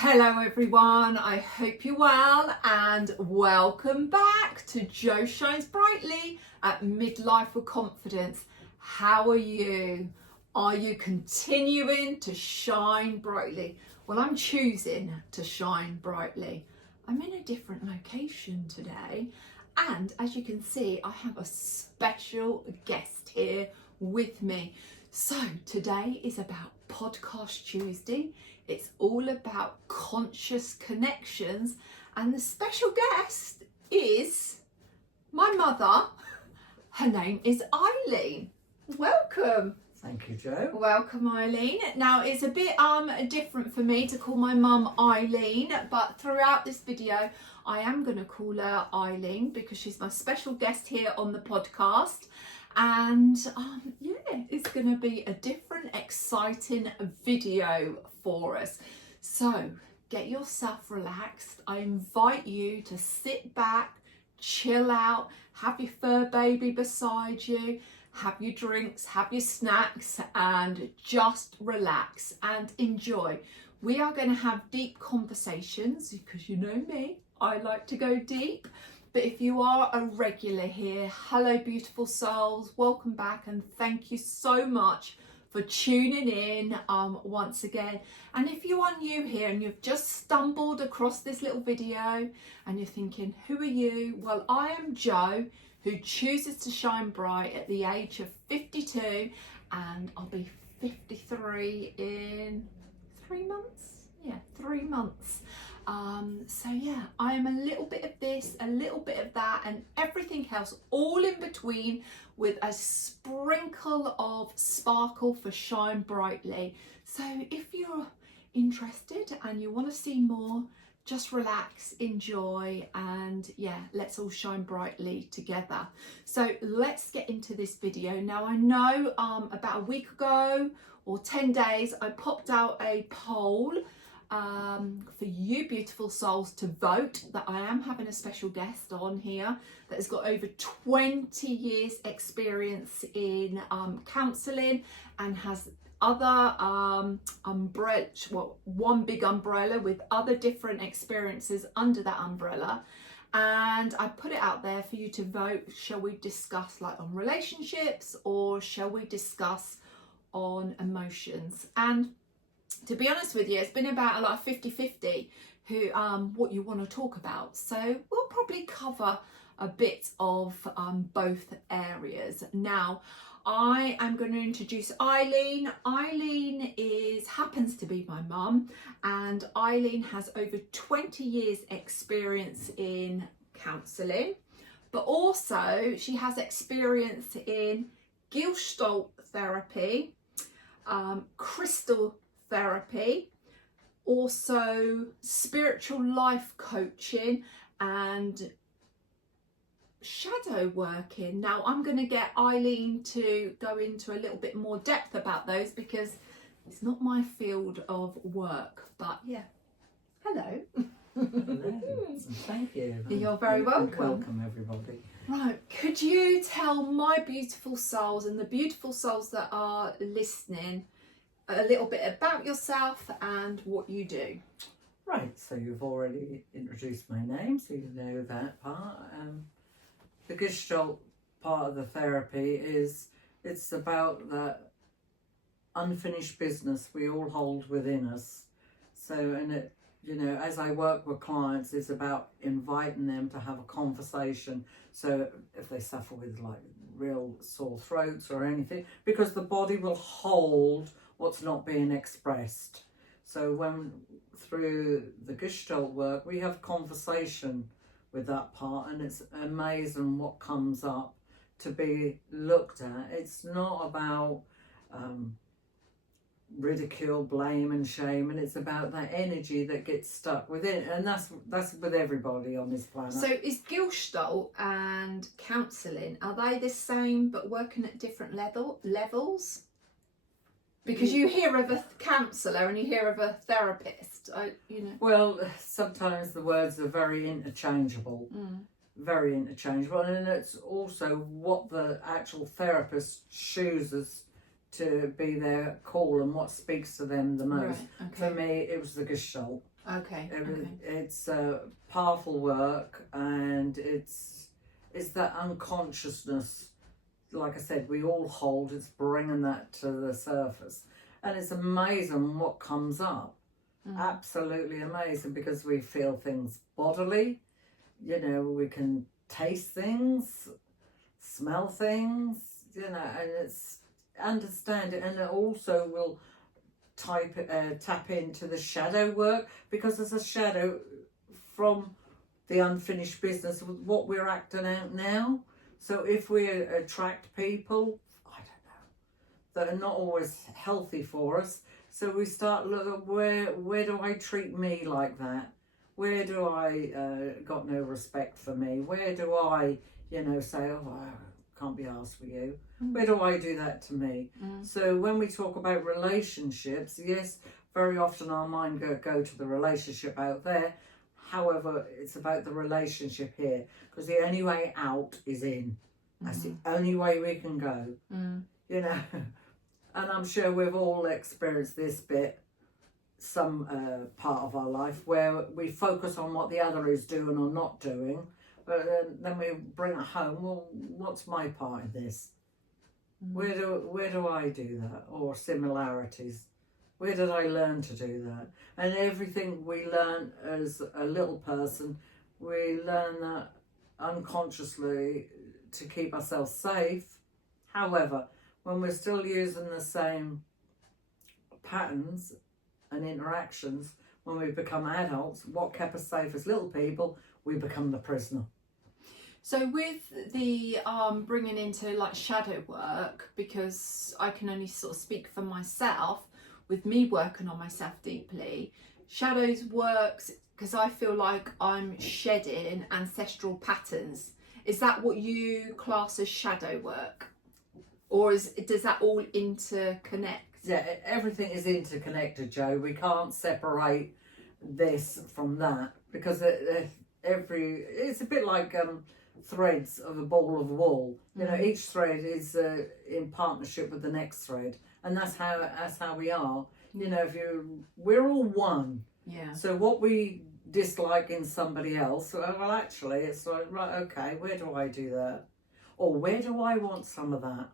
Hello everyone, I hope you're well and welcome back to Jo Shines Brightly at Midlife with Confidence. How are you? Are you continuing to shine brightly? Well, I'm choosing to shine brightly. I'm in a different location today, and as you can see, I have a special guest here with me. So today is about Podcast Tuesday. It's all about conscious connections, and the special guest is my mother. Her name is Eileen. Welcome. Thank you, Jo. Welcome, Eileen. Now, it's a bit different for me to call my mum Eileen, but throughout this video, I am going to call her Eileen because she's my special guest here on the podcast. And yeah, it's going to be a different, exciting video for us. So get yourself relaxed. I invite you to sit back, chill out, have your fur baby beside you, have your drinks, have your snacks, and just relax and enjoy. We are going to have deep conversations because you know me, I like to go deep. But if you are a regular here, hello beautiful souls, welcome back, and thank you so much for tuning in once again. And if you are new here and you've just stumbled across this little video and you're thinking, who are you? Well, I am Jo, who chooses to shine bright at the age of 52, and I'll be 53 in 3 months. Yeah, 3 months. So yeah, I am a little bit of this, a little bit of that, and everything else all in between, with a sprinkle of sparkle for shine brightly. So if you're interested and you want to see more, just relax, enjoy, and yeah, let's all shine brightly together. So let's get into this video. Now, I know about a week ago or 10 days, I popped out a poll for you beautiful souls to vote that I am having a special guest on here that has got over 20 years experience in counselling and has other one big umbrella with other different experiences under that umbrella. And I put it out there for you to vote. Shall we discuss like on relationships, or shall we discuss on emotions? And to be honest with you, it's been about a lot of 50-50 who what you want to talk about. So we'll probably cover a bit of both areas. Now, I am going to introduce Eileen. Eileen happens to be my mum, and Eileen has over 20 years experience in counselling, but also she has experience in Gestalt Therapy, crystal therapy, also spiritual life coaching and shadow working. Now I'm going to get Eileen to go into a little bit more depth about those because it's not my field of work, but yeah. Hello. Hello. Thank you. You're very welcome. Welcome everybody. Right, could you tell my beautiful souls and the beautiful souls that are listening a little bit about yourself and what you do? Right, so you've already introduced my name, so you know that part. The Gestalt part of the therapy it's about that unfinished business we all hold within us. So, and it, you know, as I work with clients, it's about inviting them to have a conversation. So if they suffer with like real sore throats or anything, because the body will hold what's not being expressed. So when through the Gestalt work, we have conversation with that part, and it's amazing what comes up to be looked at. It's not about ridicule, blame and shame, and it's about that energy that gets stuck within, and that's with everybody on this planet. So is Gestalt and counselling, are they the same but working at different levels? Because you hear of a counsellor and you hear of a therapist, you know. Well, sometimes the words are very interchangeable, very interchangeable, and it's also what the actual therapist chooses to be their call and what speaks to them the most. Right, For me, it was the Gestalt. Okay. It's powerful work, and it's that unconsciousness. Like I said, we all hold. It's bringing that to the surface, and it's amazing what comes up. Absolutely amazing, because we feel things bodily. You know, we can taste things, smell things. You know, and it's understand it, and it also will tap into the shadow work, because there's a shadow from the unfinished business with what we're acting out now. So if we attract people, I don't know, that are not always healthy for us, so we start looking at where do I treat me like that? Where do I got no respect for me? Where do I, you know, say, oh, I can't be asked for you? Where do I do that to me? So when we talk about relationships, yes, very often our mind go to the relationship out there. However, it's about the relationship here, because the only way out is in. That's the only way we can go. You know, and I'm sure we've all experienced this bit, some part of our life, where we focus on what the other is doing or not doing, but then we bring it home. Well, what's my part in this? Where do I do that? Or similarities? Where did I learn to do that? And everything we learn as a little person, we learn that unconsciously to keep ourselves safe. However, when we're still using the same patterns and interactions, when we become adults, what kept us safe as little people, we become the prisoner. So with the bringing into like shadow work, because I can only sort of speak for myself, with me working on myself deeply, shadows works because I feel like I'm shedding ancestral patterns. Is that what you class as shadow work? Or does that all interconnect? Yeah, everything is interconnected, Joe. We can't separate this from that, because it's a bit like threads of a ball of wool. You know, each thread is in partnership with the next thread, and that's how we are. You know, we're all one. Yeah. So what we dislike in somebody else, well, actually, it's like, right, okay, where do I do that, or where do I want some of that?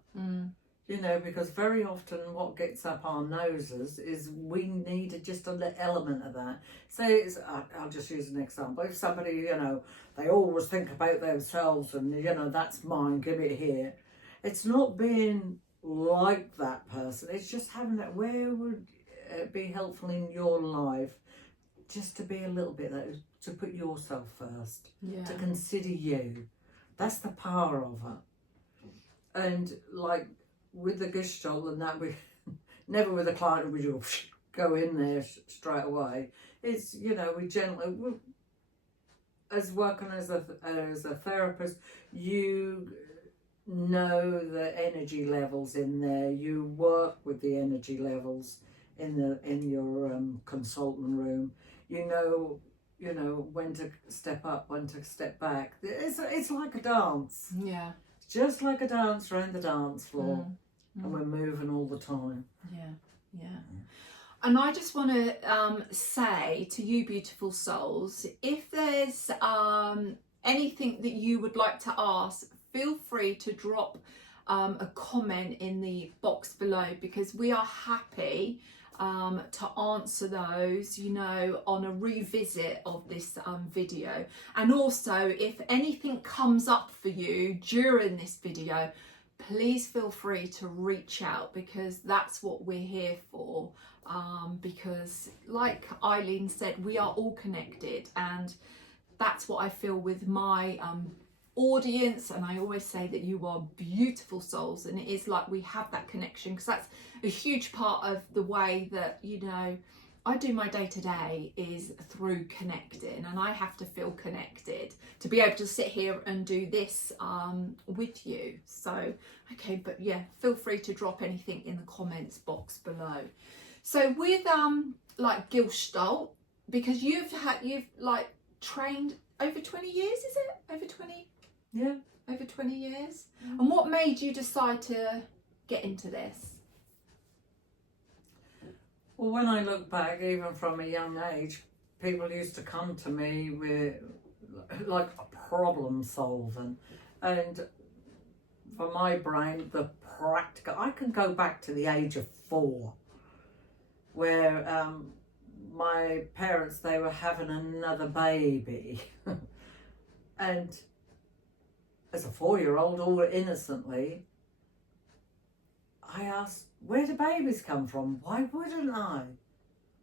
You know, because very often what gets up our noses is we need just a little element of that. Say, I'll just use an example. If somebody, you know, they always think about themselves and, you know, that's mine, give it here. It's not being like that person. It's just having that, where would it be helpful in your life just to be a little bit there, to put yourself first, to consider you. That's the power of it. And like, with the Gestalt and that, we never with a client would you go in there straight away. It's, you know, we gently, as working as a therapist, you know the energy levels in there. You work with the energy levels in your consultant room. You know when to step up, when to step back. It's like a dance. Yeah. Just like a dance around the dance floor. And we're moving all the time. Yeah. And I just want to say to you beautiful souls, if there's anything that you would like to ask, feel free to drop a comment in the box below, because we are happy to answer those, you know, on a revisit of this video. And also, if anything comes up for you during this video, please feel free to reach out, because that's what we're here for. Because like Eileen said, we are all connected, and that's what I feel with my audience. And I always say that you are beautiful souls, and it is like we have that connection, because that's a huge part of the way that, you know, I do my day-to-day is through connecting, and I have to feel connected to be able to sit here and do this with you. So, okay, but yeah, feel free to drop anything in the comments box below. So with like Gestalt, because you've like trained over 20 years, is it? Over 20? Yeah. Over 20 years? And what made you decide to get into this? Well, when I look back, even from a young age, people used to come to me with like problem solving, and for my brain, the practical. I can go back to the age of 4, where my parents, they were having another baby, and as a 4-year-old, all innocently, I asked, where do babies come from? Why wouldn't I?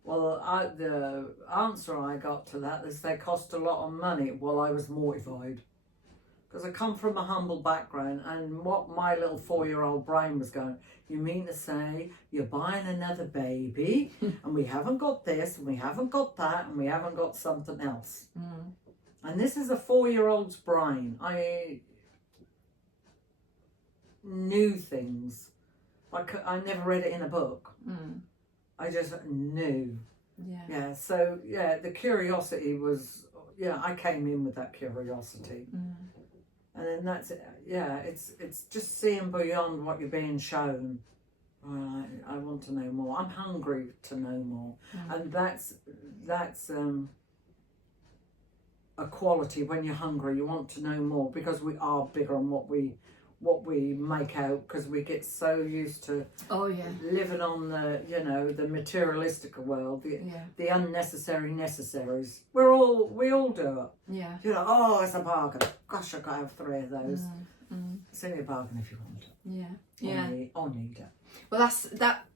Well, the answer I got to that is they cost a lot of money. Well, I was mortified because I come from a humble background, and what my little 4-year-old brain was going, you mean to say you're buying another baby and we haven't got this and we haven't got that and we haven't got something else? Mm. And this is a 4-year-old's brain. I knew things. I never read it in a book. Mm. I just knew. Yeah. So the curiosity was, I came in with that curiosity. Mm. And then that's it. Yeah, it's just seeing beyond what you're being shown. I want to know more. I'm hungry to know more. Mm. And that's a quality. When you're hungry, you want to know more, because we are bigger on what we make out, because we get so used to living on the materialistic world, the unnecessary necessaries. We all do it. Yeah. It's a bargain. Gosh, I've got to have 3 of those. It's only a bargain if you want it. Yeah. I'll need it. Well,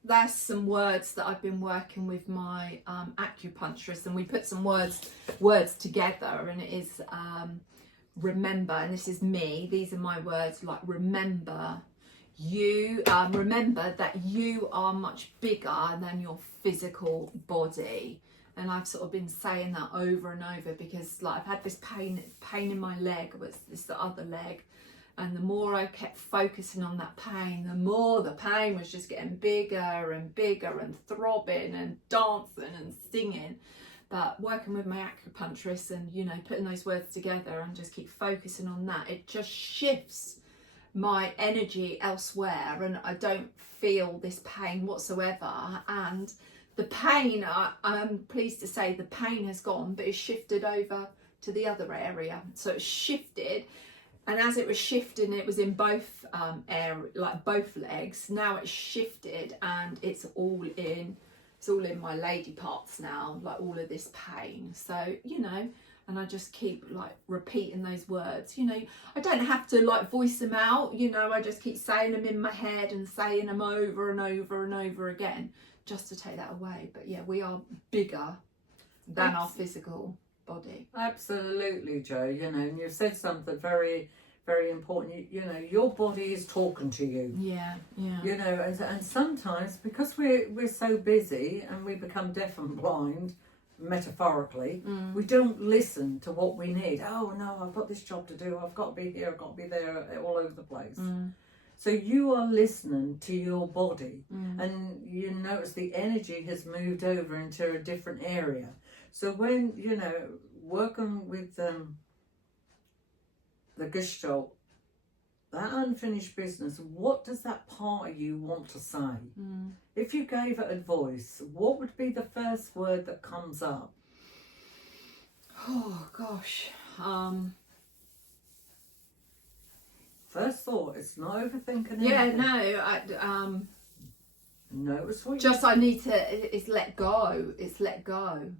that's some words that I've been working with my acupuncturist, and we put some words together, and it is remember, and this is me, these are my words, like remember that you are much bigger than your physical body. And I've sort of been saying that over and over, because like I've had this pain in my leg, but it's the other leg, and the more I kept focusing on that pain, the more the pain was just getting bigger and bigger and throbbing and dancing and singing. But working with my acupuncturist and, putting those words together and just keep focusing on that, it just shifts my energy elsewhere, and I don't feel this pain whatsoever. And the pain, I'm pleased to say, the pain has gone, but it's shifted over to the other area. So it's shifted, and as it was shifting, it was in both both legs. Now it's shifted, and it's all in my lady parts now, like all of this pain. So, and I just keep like repeating those words. I don't have to like voice them out, I just keep saying them in my head and saying them over and over and over again, just to take that away. But yeah, we are bigger than our physical body. Absolutely, Jo. And you've said something very, very important. Your body is talking to you. Yeah. And sometimes, because we're so busy and we become deaf and blind, metaphorically, we don't listen to what we need. Oh no, I've got this job to do, I've got to be here, I've got to be there, all over the place. So you are listening to your body, and you notice the energy has moved over into a different area. So when working with the Gestalt, that unfinished business, what does that part of you want to say? If you gave it a voice, what would be the first word that comes up? Oh gosh. First thought, it's not overthinking Yeah, anything. no, Notice what just I need to, it's let go. It's let go.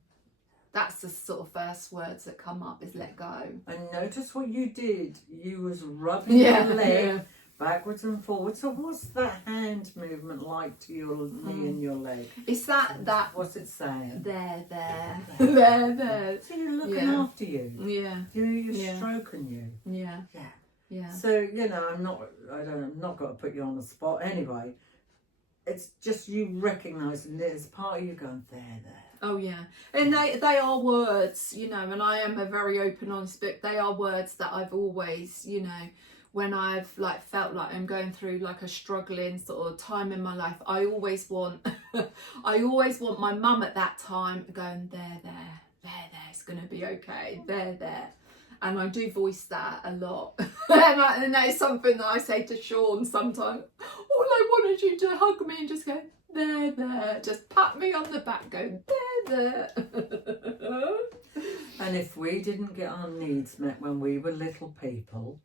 That's the sort of first words that come up, is let go. And notice what you did. You was rubbing your leg backwards and forwards. So what's that hand movement like to your knee and your leg? It's that. What's it saying? There. So you're looking after you. Yeah. You're stroking you. Yeah. So I'm not going to put you on the spot anyway. It's just you recognising there's part of you going there. Oh yeah, and they are words, and I am a very open, honest book. They are words that I've always, when I've like felt like I'm going through like a struggling sort of time in my life, I always want my mum at that time going there, it's gonna be okay, there. And I do voice that a lot. and that is something that I say to Sean sometimes. All I wanted you to hug me and just go, there. Just pat me on the back, go, there. And if we didn't get our needs met when we were little people,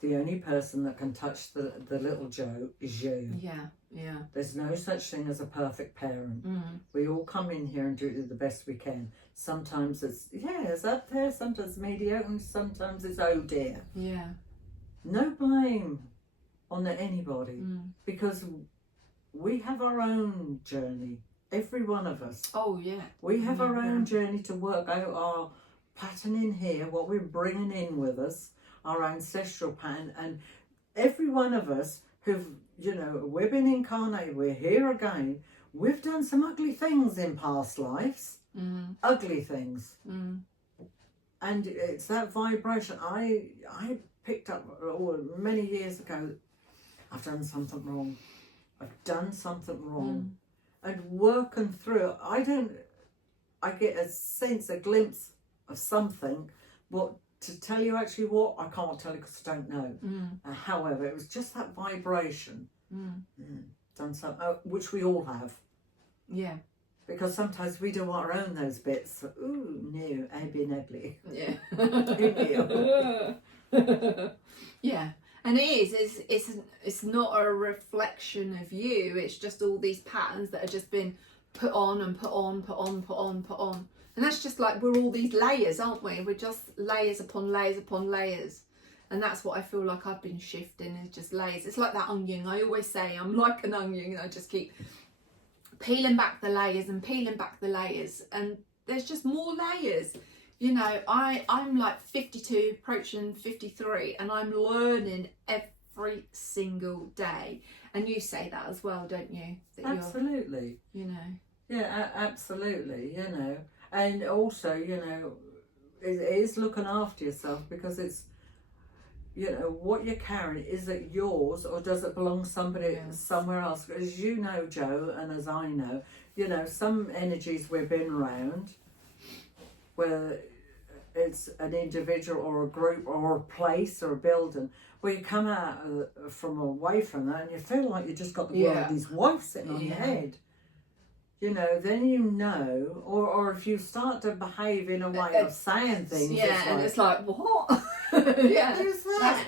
the only person that can touch the little Joe is you. Yeah. There's no such thing as a perfect parent. We all come in here and do the best we can. Sometimes it's up there, sometimes mediocre, and sometimes it's oh dear. Yeah. No blame on anybody, because we have our own journey. Every one of us. Oh yeah. We have our own journey to work out our pattern in here, what we're bringing in with us, our ancestral pattern, and every one of us who've, we've been incarnated, we're here again, we've done some ugly things in past lives, ugly things. And it's that vibration. I picked up many years ago, I've done something wrong. And working through it, I get a sense, a glimpse of something, but to tell you actually what, I can't tell you because I don't know. However, it was just that vibration. Done something, which we all have. Yeah. Because sometimes we don't want to own those bits. So, ooh, no, I've been ugly. Yeah. Who knew? Yeah. And it's not a reflection of you. It's just all these patterns that have just been put on and put on. And that's just like, we're all these layers, aren't we? We're just layers upon layers upon layers. And that's what I feel like I've been shifting, is just layers. It's like that onion. I always say I'm like an onion, and I just keep peeling back the layers and peeling back the layers. And there's just more layers. I'm like 52, approaching 53, and I'm learning every single day. And you say that as well, don't you? That absolutely. Yeah, absolutely. And also, it is looking after yourself, because it's, what you're carrying, is it yours or does it belong to somebody somewhere else? As you know, Joe, and as I know, some energies we've been around, whether it's an individual or a group or a place or a building, where you come out from away from that and you feel like you just got the world of these wives sitting on your head. Then or if you start to behave in a way of saying things, it's like what? Who's that?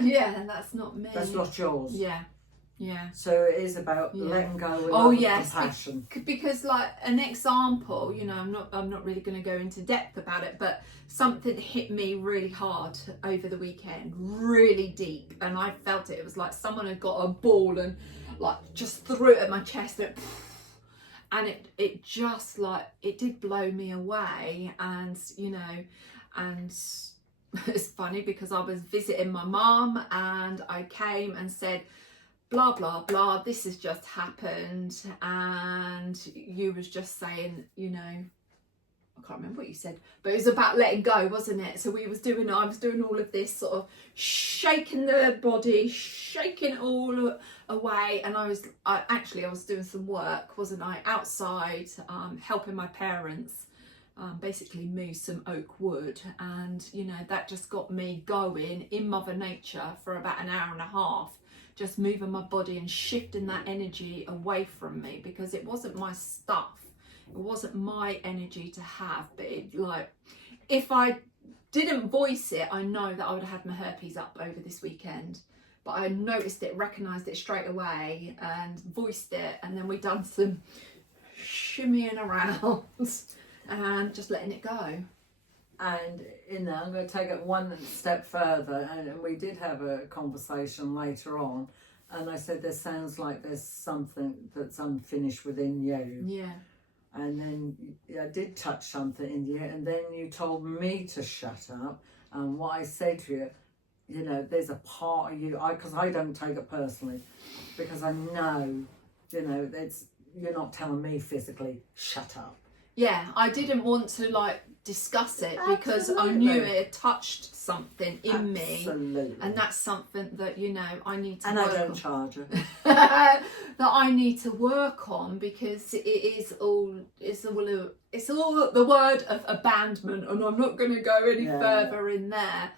That's not me. That's not yours. Yeah. So it is about letting go with love and compassion. Because like an example, I'm not really going to go into depth about it, but something hit me really hard over the weekend, really deep, and I felt it. It was like someone had got a ball and like just threw it at my chest. And it just like, it did blow me away. And and it's funny because I was visiting my mum and I came and said, blah blah blah, this has just happened, and you was just saying, I can't remember what you said, but it was about letting go, wasn't it? So I was doing all of this sort of shaking the body, shaking it all away, and I was doing some work, wasn't I, outside, helping my parents basically move some oak wood, and that just got me going in Mother Nature for about an hour and a half, just moving my body and shifting that energy away from me, because it wasn't my stuff, it wasn't my energy to have. But if I didn't voice it, I know that I would have had my herpes up over this weekend. But I noticed it, recognised it straight away and voiced it, and then we done some shimmying around and just letting it go. And I'm going to take it one step further, and we did have a conversation later on, and I said, there sounds like there's something that's unfinished within you. Yeah. And then I did touch something in you, and then you told me to shut up. And what I said to you, there's a part of you, because I don't take it personally, because I know, you're not telling me physically, shut up. Yeah, I didn't want to discuss it, because I knew it had touched something in me, and that's something that I need to. And work I don't on. charge it. That I need to work on, because it's all the word of abandonment, and I'm not going to go any further in there,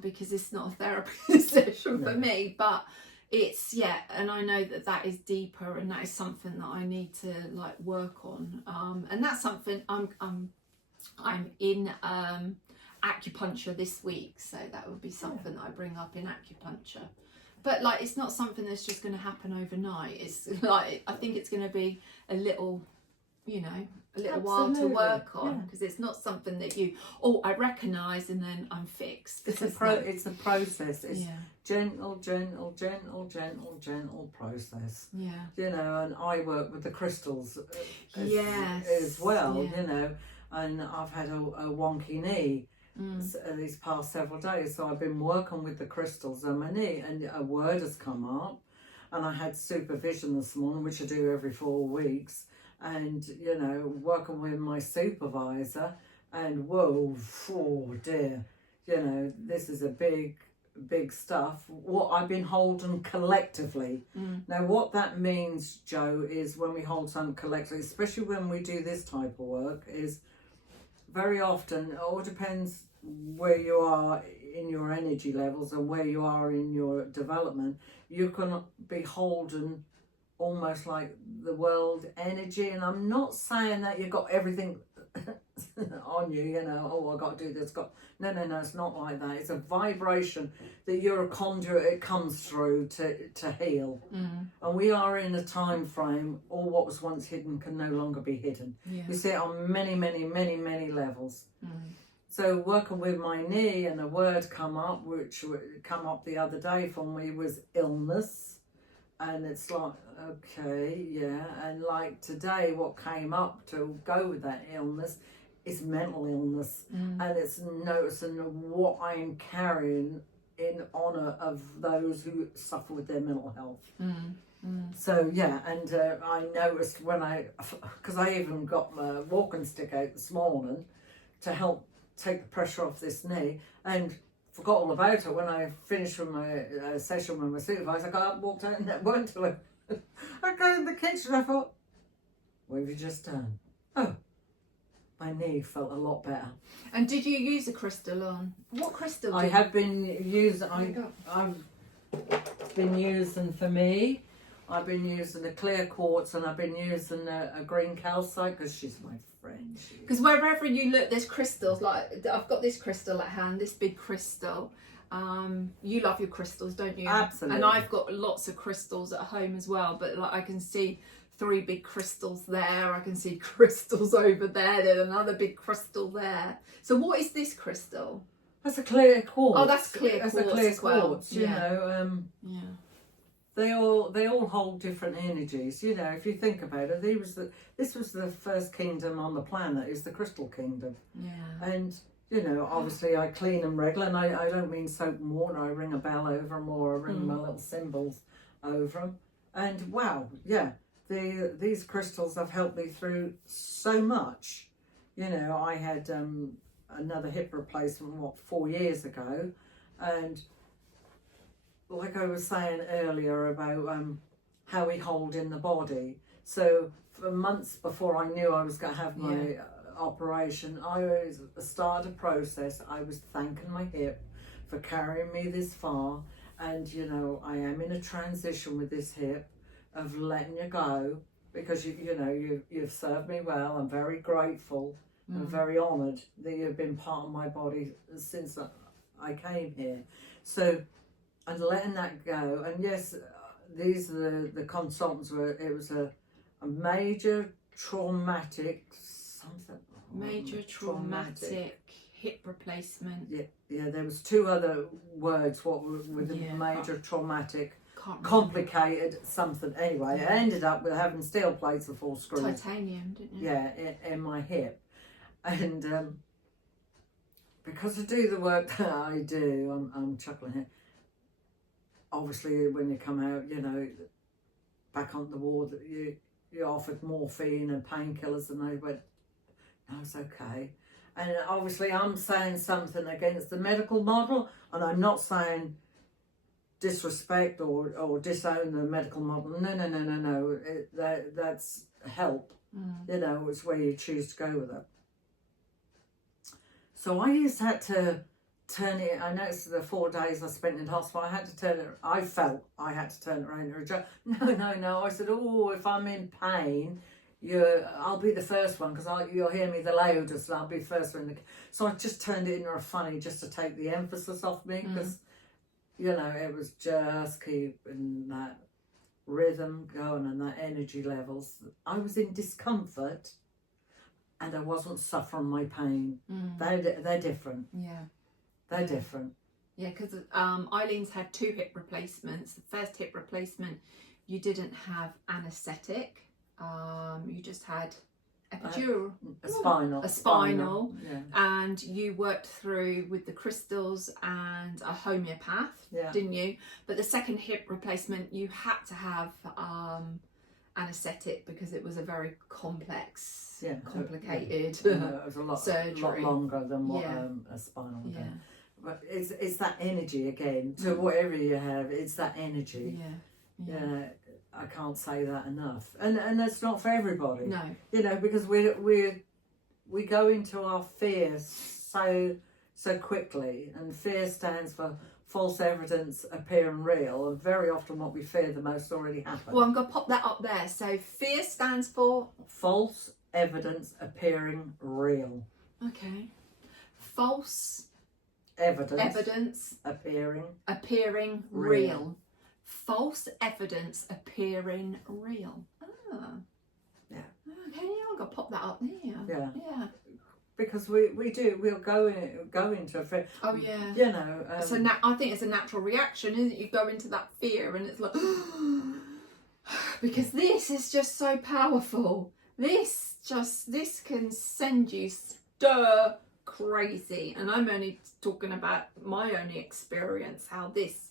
because it's not a therapy session for me. But it's, yeah, and I know that that is deeper, and that is something that I need to like work on, and that's something I'm in acupuncture this week, so that would be something that I bring up in acupuncture. But like, it's not something that's just going to happen overnight. It's like, I think it's going to be a little, you know, a little while to work on, because it's not something that you, I recognise and then I'm fixed. It's a process. It's gentle process. Yeah. You know, and I work with the crystals Yes. as well, you know, and I've had a wonky knee these past several days, so I've been working with the crystals on my knee, and a word has come up, and I had supervision this morning, which I do every 4 weeks, and, you know, working with my supervisor, and whoa, oh dear, you know, this is a big stuff, what I've been holding collectively. Now what that means, Joe, is when we hold something collectively, especially when we do this type of work, is very often, it all depends where you are in your energy levels and where you are in your development, you can be holding almost like the world energy. And I'm not saying that you've got everything on you, you know, oh, I got to do this, no, it's not like that. It's a vibration that you're a conduit, it comes through to heal. And we are in a time frame, all what was once hidden can no longer be hidden. You see it on many levels. So working with my knee, and a word come up, which come up the other day for me, was illness. And it's like, okay, yeah. And like today, what came up to go with that illness is mental illness. And it's noticing what I'm carrying in honour of those who suffer with their mental health. So, yeah, and I noticed when because I even got my walking stick out this morning to help take the pressure off this knee, and forgot all about it when I finished with my session with my supervisor. I got up, walked out, and that weren't until I go in the kitchen. I thought, what have you just done? Oh, my knee felt a lot better. And did you use a crystal on? What crystal? I have been using. I've been using, for me, I've been using a clear quartz, and I've been using a green calcite, because she's my friend. Because wherever you look, there's crystals. Like, I've got this crystal at hand, this big crystal. You love your crystals, don't you? Absolutely. And I've got lots of crystals at home as well, but like, I can see 3 big crystals there, I can see crystals over there, there's another big crystal there. So what is this crystal? That's a clear quartz. Oh, that's clear quartz. That's a clear as well. quartz, you know. They all hold different energies, you know. If you think about it, this was the first kingdom on the planet, is the crystal kingdom. And, you know, obviously I clean them regular, and I don't mean soap and water. I ring a bell over them, or I ring my little symbols over them. And wow, yeah, these crystals have helped me through so much. You know, I had another hip replacement 4 years ago, and like I was saying earlier about how we hold in the body. So for months before I knew I was going to have my operation, I started a process. I was thanking my hip for carrying me this far, and you know, I am in a transition with this hip of letting you go, because you've served me well. I'm very grateful and very honoured that you've been part of my body since I came here. So, and letting that go, and yes, these are the consultants it was a major traumatic something. Major traumatic hip replacement. Yeah. There was 2 other words. What with major traumatic, complicated something. Anyway, I ended up with having steel plates with 4 screws. Titanium, didn't you? Yeah, in my hip, and because I do the work that I do, I'm chuckling here. Obviously, when you come out, you know, back on the ward, you're offered morphine and painkillers, and they went, no, it's okay. And obviously I'm saying something against the medical model, and I'm not saying disrespect or disown the medical model. No. That's help. You know, it's where you choose to go with it. So I used that to turn it. I noticed the 4 days I spent in hospital, I had to turn it. I felt I had to turn it around to a joke. No. I said, oh, if I'm in pain, I'll be the first one, because you'll hear me the loudest, and I'll be first one. So I just turned it into a funny, just to take the emphasis off me, because it was just keeping that rhythm going and that energy levels. I was in discomfort, and I wasn't suffering my pain. They're different. Yeah. They're different. Yeah, because Eileen's had 2 hip replacements. The first hip replacement, you didn't have anaesthetic. You just had epidural. A spinal. Yeah. And you worked through with the crystals and a homeopath, didn't you? But the second hip replacement, you had to have anaesthetic, because it was a very complex, complicated it was a lot surgery. Lot longer than what a spinal would do. But it's that energy again, to whatever you have, it's that energy. Yeah. I can't say that enough, and that's not for everybody. No, because we go into our fear so quickly, and fear stands for false evidence appearing real, and very often what we fear the most already happened. Well, I'm going to pop that up there. So fear stands for false evidence appearing real. Okay. False evidence appearing real. False evidence appearing real. Yeah. Okay, I'm going to pop that up there. Yeah. Because we'll go into a fear. Oh yeah. So I think it's a natural reaction, isn't it? You go into that fear, and it's like, because this is just so powerful. This can send you stir crazy. And I'm only talking about my own experience, how this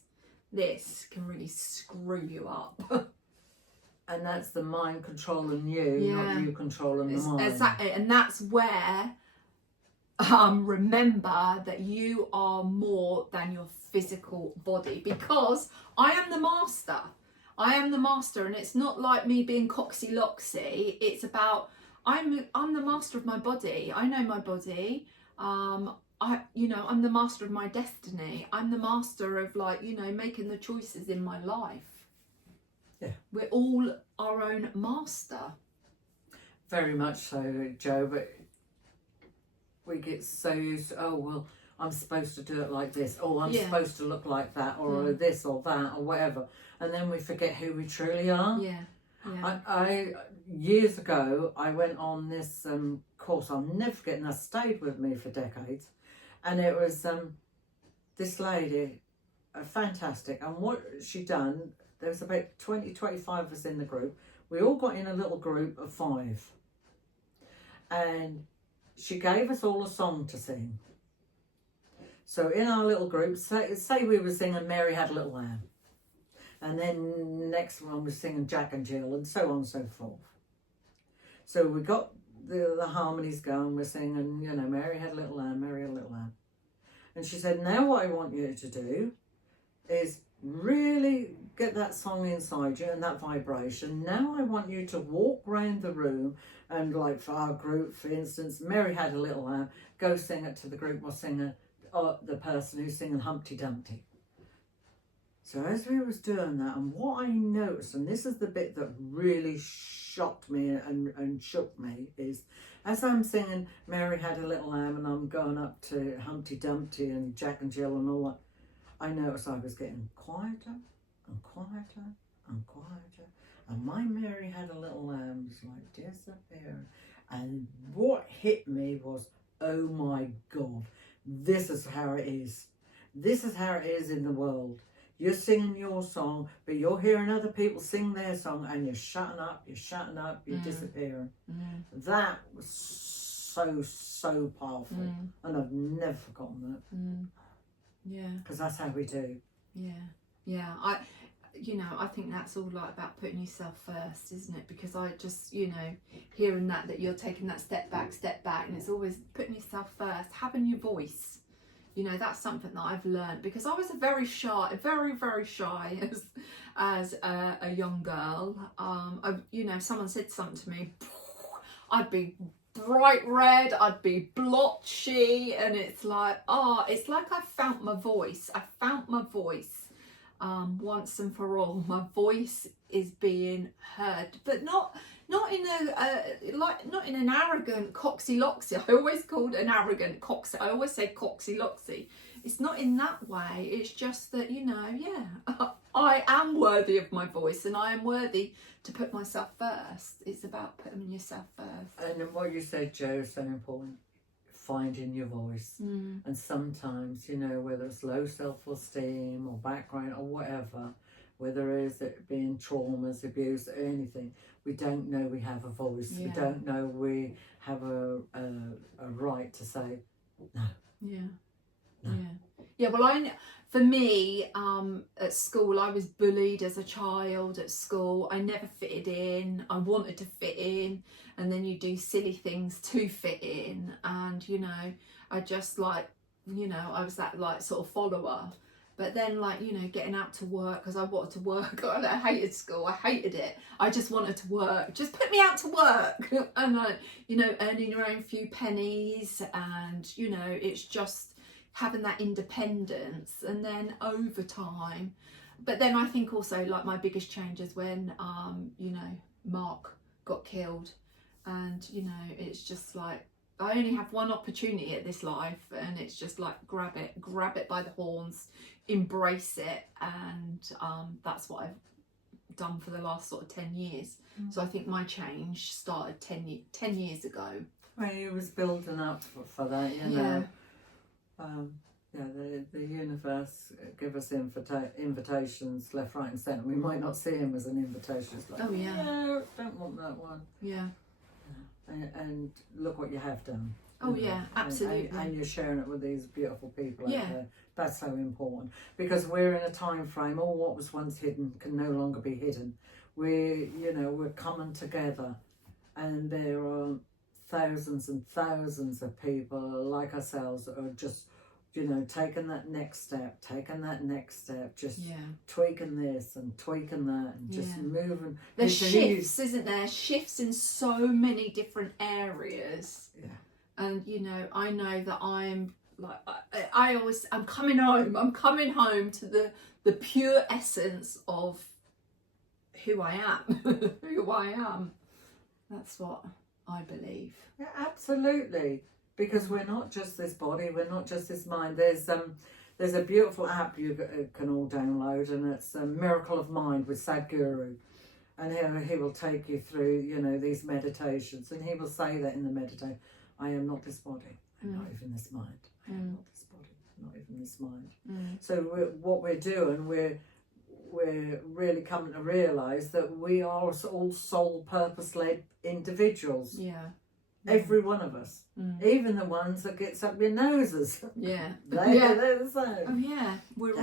can really screw you up. And that's the mind controlling you, not you controlling the mind. Exactly. And that's where remember that you are more than your physical body, because I am the master. And it's not like me being coxy loxy. It's about I'm the master of my body. I know my body. I'm the master of my destiny. I'm the master of making the choices in my life. Yeah. We're all our own master. Very much so, Jo, but we get so used to, I'm supposed to do it like this, or I'm supposed to look like that, or this or that, or whatever. And then we forget who we truly are. Yeah. I years ago, I went on this course. I'll never forget, and that stayed with me for decades. And it was this lady, fantastic. And what she done, there was about 25 of us in the group. We all got in a little group of 5. And she gave us all a song to sing. So in our little group, say we were singing Mary Had a Little Lamb. And then next one was singing Jack and Jill, and so on and so forth. So we got the harmonies going, we're singing, Mary Had a Little Lamb, Mary Had a Little Lamb. And she said, now what I want you to do is really get that song inside you and that vibration. Now I want you to walk around the room and, like for our group, for instance, Mary Had a Little Lamb, go sing it to the group or sing the person who's singing Humpty Dumpty. So as we was doing that, and what I noticed, and this is the bit that really shocked me and shook me, is as I'm singing Mary Had a Little Lamb and I'm going up to Humpty Dumpty and Jack and Jill and all that, I noticed I was getting quieter and quieter and quieter, and my Mary Had a Little Lamb was like disappearing. And what hit me was, oh my God, this is how it is. This is how it is in the world. You're singing your song, but you're hearing other people sing their song, and you're shutting up, you're disappearing. That was so powerful, and I've never forgotten that. Yeah. Because that's how we do. Yeah. I think that's all about putting yourself first, isn't it? Because I just, hearing that you're taking that step back, and it's always putting yourself first, having your voice. That's something that I've learned, because I was very very shy as a young girl. If someone said something to me, I'd be bright red, I'd be blotchy, and it's like, it's like I found my voice. I found my voice once and for all. My voice is being heard, but not in not in an arrogant coxy loxy. I always called an arrogant coxy. I always say coxy loxy. It's not in that way. It's just that, you know, yeah, I am worthy of my voice, and I am worthy to put myself first. It's about putting yourself first. And what you said, Joe, is so important. Finding your voice. And sometimes, you know, whether it's low self-esteem or background or whatever, whether it's it being traumas, abuse, or anything, we don't know we have a voice. Yeah. We don't know we have a right to say no. Yeah. No. Yeah. Well, for me, at school, I was bullied as a child at school. I never fitted in. I wanted to fit in, and then you do silly things to fit in. And, you know, I just like, you know, I was that like sort of follower. But then, like, you know, getting out to work, because I wanted to work. I hated school. I hated it. I just wanted to work. Just put me out to work. And, like, you know, earning your own few pennies. And, you know, it's just having that independence. And then over time. But then I think also, like, my biggest change is when, you know, Mark got killed. And, you know, it's just like, I only have one opportunity at this life, and it's just like grab it by the horns, embrace it, and that's what I've done for the last sort of 10 years. So I think my change started 10 years ago. Well, he was building up for that, you know. The universe give us invitations left, right and centre. We might not see him as an invitation. It's like, no, don't want that one. Yeah. And look what you have done. Oh, yeah, absolutely. And you're sharing it with these beautiful people out there. That's so important, because we're in a time frame. All what was once hidden can no longer be hidden. We're coming together, and there are thousands and thousands of people like ourselves that are just, you know, taking that next step, just tweaking this and tweaking that, and just moving. There's shifts, isn't there? Shifts in so many different areas. Yeah. And, you know, I know that I'm like, I'm coming home to the pure essence of who I am. That's what I believe. Yeah, absolutely. Because we're not just this body, we're not just this mind. There's a beautiful app you can all download, and it's Miracle of Mind with Sadhguru, and he will take you through, you know, these meditations, and he will say that in the meditation, I am not this body, I'm not even this mind. I am not this body, not even this mind. So what we're doing, we're really coming to realise that we are all soul purpose-led individuals. Yeah. Every one of us, even the ones that gets up your noses. Yeah, they're the same. Oh yeah, we're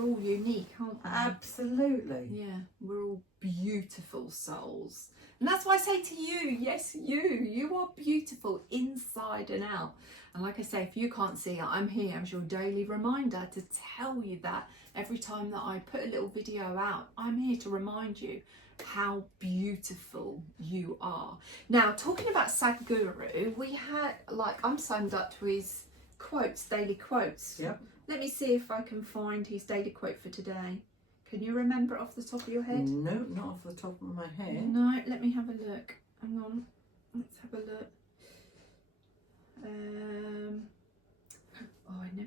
all unique, aren't we? Absolutely. Yeah, we're all beautiful souls, and that's why I say to you, yes, you are beautiful inside and out. And like I say, if you can't see it, I'm here as your daily reminder to tell you that every time that I put a little video out, I'm here to remind you how beautiful you are. Now, talking about Sadhguru, we had, like, I'm signed up to his quotes, daily quotes. Yep. Let me see if I can find his daily quote for today. Can you remember it off the top of your head? No, not off the top of my head. No, let me have a look. Hang on. Let's have a look. Here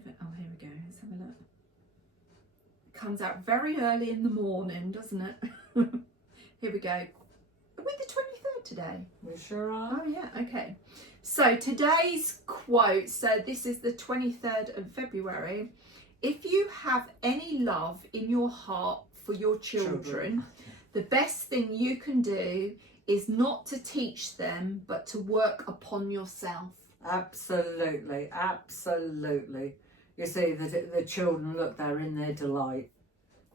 we go. Let's have a look. It comes out very early in the morning, doesn't it? Here we go. Are we the 23rd today? We sure are. Oh yeah, okay. So today's quote, so this is the 23rd of February. If you have any love in your heart for your children, the best thing you can do is not to teach them, but to work upon yourself. Absolutely, absolutely. You see, the children, look, they're in their delight.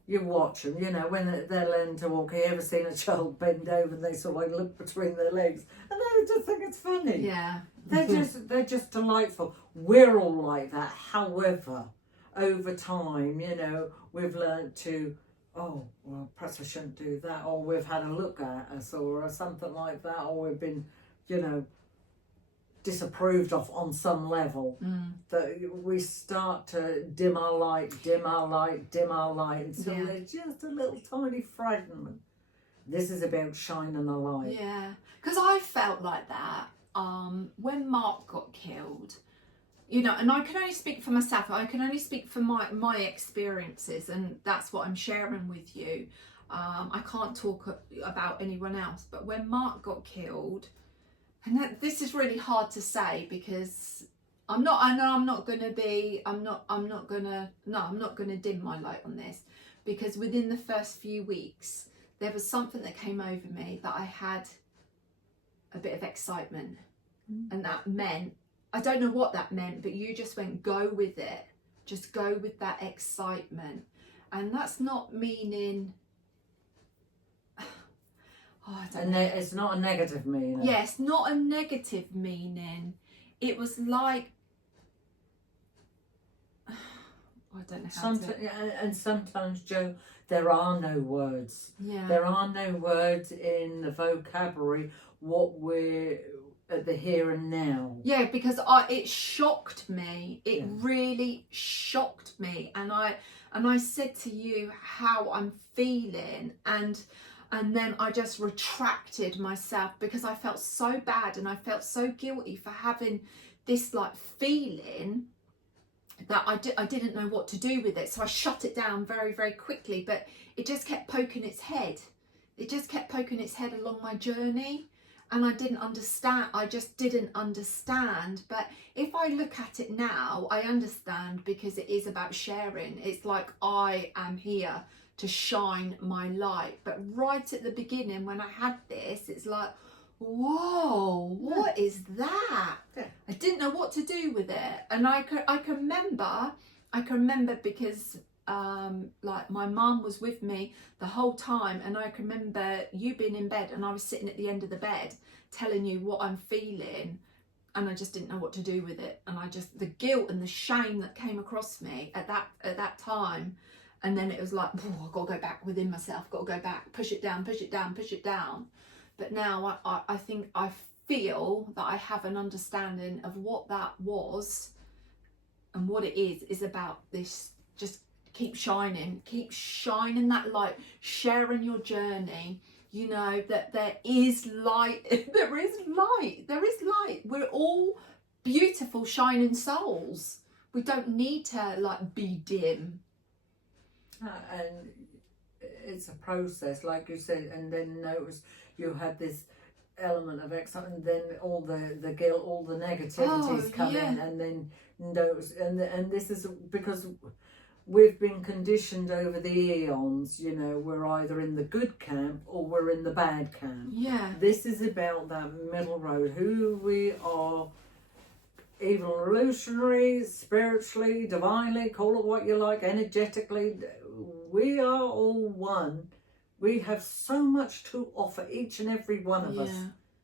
You watch them, you know, when they're learning to walk. Have you ever seen a child bend over and they sort of look between their legs and they just think it's funny? Yeah. They're just delightful. We're all like that. However, over time, you know, we've learned to, oh, well, perhaps I shouldn't do that, or we've had a look at us or something like that, or we've been, you know, disapproved of on some level, that we start to dim our light until they're just a little tiny fragment. This is about shining a light. Yeah, because I felt like that when Mark got killed, you know, and I can only speak for myself. I can only speak for my experiences, and that's what I'm sharing with you. I can't talk about anyone else, but when Mark got killed, and this is really hard to say because I'm not going to dim my light on this, because within the first few weeks there was something that came over me that I had a bit of excitement, and that meant, I don't know what that meant, but you just went, go with it, just go with that excitement. And that's not meaning, it's not a negative meaning. Yes, not a negative meaning. It was like, I don't know how to... And sometimes, Jo, there are no words. Yeah. There are no words in the vocabulary, what we're at the here and now. Yeah, because it shocked me. It really shocked me. And I said to you how I'm feeling, and then I just retracted myself because I felt so bad and I felt so guilty for having this like feeling that I didn't know what to do with it. So I shut it down very, very quickly, but it just kept poking its head. It just kept poking its head along my journey, and I didn't understand. I just didn't understand. But if I look at it now, I understand, because it is about sharing. It's like I am here to shine my light. But right at the beginning when I had this, it's like, whoa, what is that? Yeah. I didn't know what to do with it. And I can remember because like my mum was with me the whole time, and I can remember you being in bed and I was sitting at the end of the bed telling you what I'm feeling, and I just didn't know what to do with it. And I just, the guilt and the shame that came across me at that time, and then it was like, oh, I've got to go back within myself, got to go back, push it down. But now I think I feel that I have an understanding of what that was, and what it is about this. Just keep shining that light, sharing your journey. You know that there is light, there is light. We're all beautiful, shining souls. We don't need to like be dim. And it's a process, like you said, and then notice you had this element of excitement, and then all the guilt, all the negativities come in, and then notice, and this is because we've been conditioned over the eons, you know, we're either in the good camp or we're in the bad camp. Yeah. This is about that middle road, who we are, evolutionary, spiritually, divinely, call it what you like, energetically. We are all one. We have so much to offer, each and every one of us.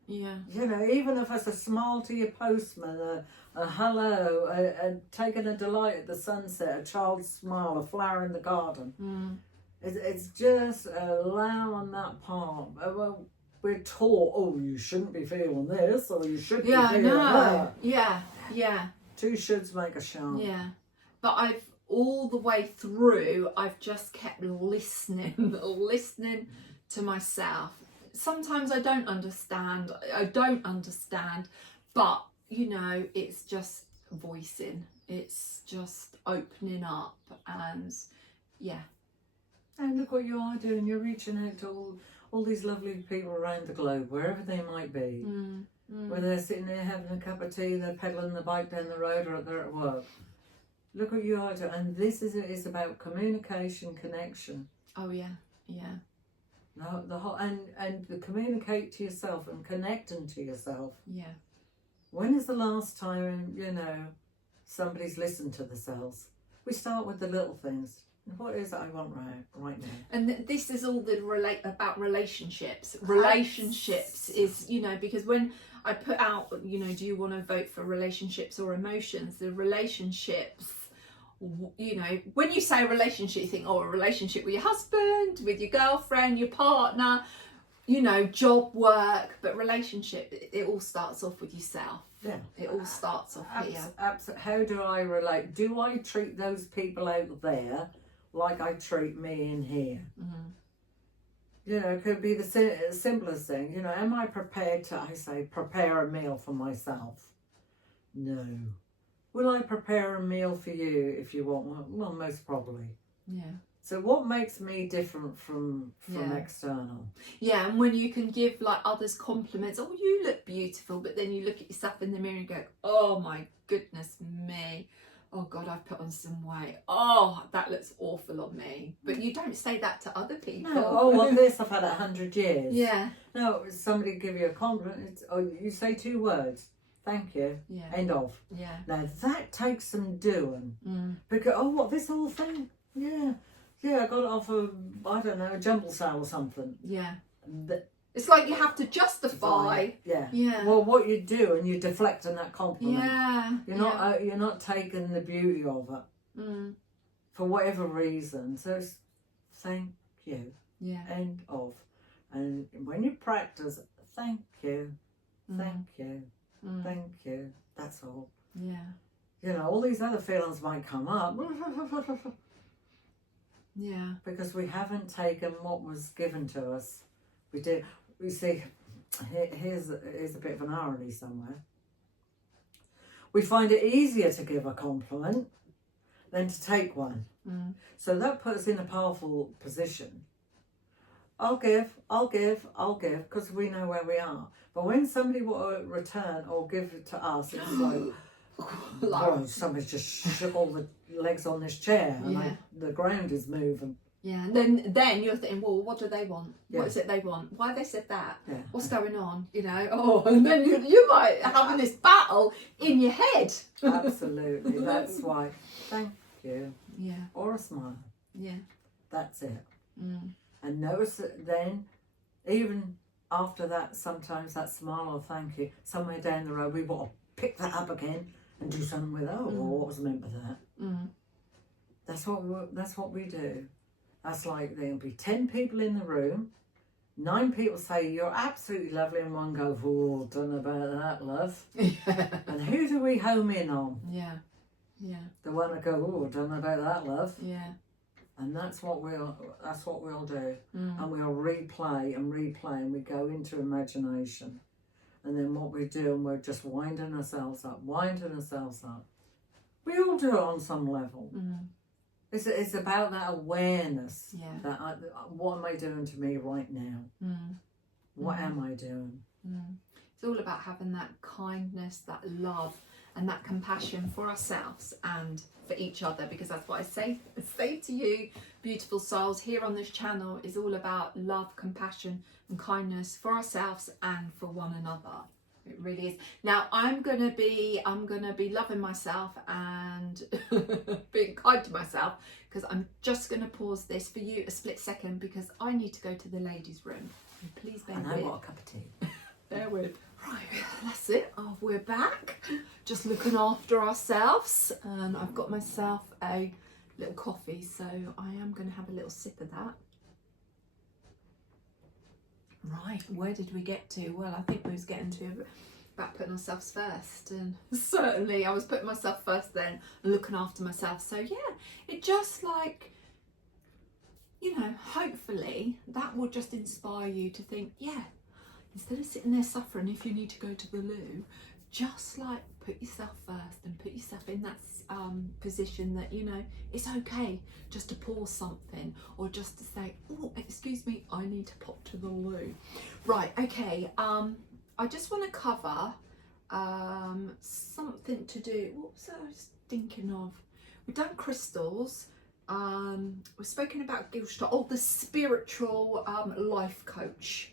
Yeah. You know, even if it's a smile to your postman, a hello, taking a delight at the sunset, a child's smile, a flower in the garden. It's just allowing that part. Well, we're taught, oh, you shouldn't be feeling this, or you should be feeling that. Yeah. Two shoulds make a sharp. Yeah. But all the way through, I've just kept listening to myself. Sometimes I don't understand, but you know, it's just voicing, it's just opening up, and yeah. And look what you are doing, you're reaching out to all these lovely people around the globe, wherever they might be. Whether they're sitting there having a cup of tea, they're pedaling the bike down the road, or they're at work. Look what you are doing, and this is about communication, connection. Oh yeah. The whole and the communicate to yourself and connecting to yourself. Yeah. When is the last time, you know, somebody's listened to themselves? We start with the little things. What is it I want right now? And this is all about relationships. Relationships is, you know, because when I put out, you know, do you want to vote for relationships or emotions? The relationships, you know, when you say relationship, you think, oh, a relationship with your husband, with your girlfriend, your partner. you know, job, work, but relationship, it all starts off with yourself. Yeah. It all starts off here. How do I relate? Do I treat those people out there like I treat me in here? Mm. You know, it could be the simplest thing. You know, am I prepared to, prepare a meal for myself? No. Will I prepare a meal for you if you want one? Well, most probably. Yeah. So what makes me different from external? Yeah, and when you can give like others compliments, oh, you look beautiful, but then you look at yourself in the mirror and go, oh my goodness me. Oh God, I've put on some weight. Oh, that looks awful on me. But you don't say that to other people. No, oh, well, this I've had 100 years. Yeah. No, somebody give you a compliment. You say 2 words. Thank you. Yeah. End of. Yeah. Now that takes some doing. Because, oh, what, this whole thing? Yeah. Yeah, I got it off I don't know, a jumble sale or something. Yeah. It's like you have to justify. Yeah. Yeah. Well, what you do, and you're deflecting that compliment. Yeah. You're not taking the beauty of it for whatever reason. So thank you. Yeah. End of. And when you practice, thank you, thank you, thank you. That's all. Yeah. You know, all these other feelings might come up. Yeah. Because we haven't taken what was given to us. We did. You see, here's a bit of an irony somewhere. We find it easier to give a compliment than to take one. So that puts us in a powerful position. I'll give, because we know where we are. But when somebody will return or give it to us, it's like, oh, somebody's just shook all the legs on this chair and the ground is moving. Yeah, and then you're thinking, well, what do they want? Yeah. What is it they want? Why have they said that? Yeah. What's going on? You know, oh, and then you might having this battle in your head. Absolutely, that's why. Thank you. Yeah. Or a smile. Yeah. That's it. And notice that then, even after that, sometimes that smile or thank you, somewhere down the road, we want to pick that up again and do something with it. Oh, well, what was meant by that? That's what we do. That's like there'll be 10 people in the room, 9 people say you're absolutely lovely, and 1 goes, oh, don't know about that, love. Yeah. And who do we home in on? Yeah. Yeah. The one that go, oh, don't know about that, love. Yeah. And that's what we'll do. And we'll replay, and we go into imagination. And then what we do, and we're just winding ourselves up. We all do it on some level. It's about that awareness. Yeah. That what am I doing to me right now? What am I doing? It's all about having that kindness, that love, and that compassion for ourselves and for each other, because that's what I say to you, beautiful souls, here on this channel is all about love, compassion and kindness for ourselves and for one another. It really is. Now I'm gonna be loving myself and being kind to myself, because I'm just gonna pause this for you a split second, because I need to go to the ladies' room. Please bear with. And I want a cup of tea. Bear with. Right, that's it. Oh, we're back. Just looking after ourselves, and I've got myself a little coffee, so I am going to have a little sip of that. Right, where did we get to? Well, I think we was getting to about putting ourselves first, and certainly I was putting myself first then, and looking after myself. So yeah, it just like, you know, hopefully that will just inspire you to think, yeah, instead of sitting there suffering, if you need to go to the loo, just like put yourself first and put yourself in that position that, you know, it's okay just to pause something, or just to say, oh, excuse me, I need to pop to the loo. Right, okay, I just want to cover something to do, what was I was thinking of? We've done crystals, we've spoken about Gestalt, the spiritual life coach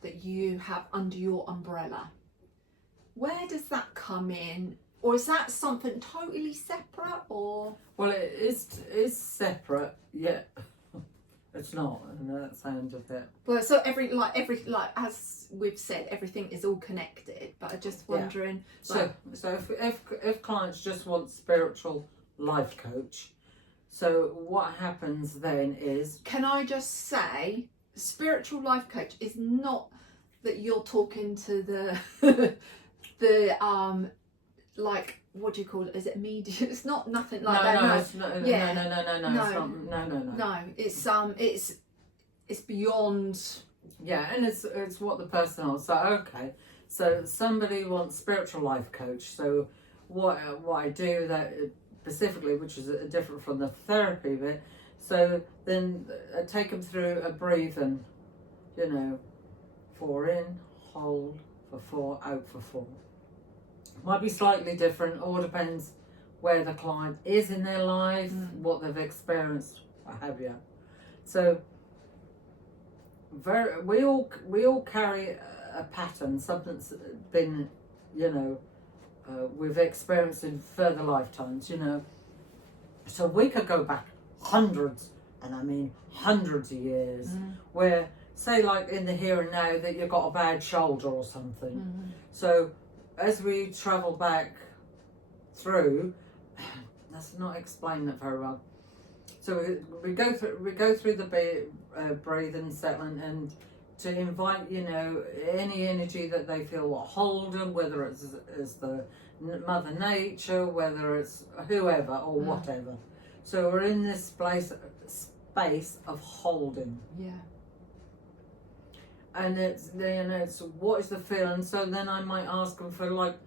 that you have under your umbrella. Where does that come in? Or is that something totally separate, or? Well, it is separate, yet it's not, and that sounds a bit. Well, so every as we've said, everything is all connected. But I'm just wondering. Yeah. So if clients just want spiritual life coach, so what happens then is. Can I just say? spiritual life coach is not that you're talking to the the like, what do you call it? Is it media? It's not nothing like that. No, No, it's not, yeah. no, It's it's beyond. Yeah, and it's what the person wants. So okay, so somebody wants spiritual life coach. So what I do that specifically, which is different from the therapy bit. So then I take them through a breathing, 4 in, hold for 4, out for 4. Might be slightly different, all depends where the client is in their life, what they've experienced, what have you. So we all carry a pattern, something that's been, we've experienced in further lifetimes, So we could go back hundreds, and I mean hundreds of years, where, say, like in the here and now, that you've got a bad shoulder or something. So as we travel back through, that's not explaining it very well. So we go through the breathing, settling, and to invite, any energy that they feel holding, whether it's the Mother Nature, whether it's whoever or whatever. So we're in this space of holding. Yeah. And it's what is the feeling? So then I might ask them for like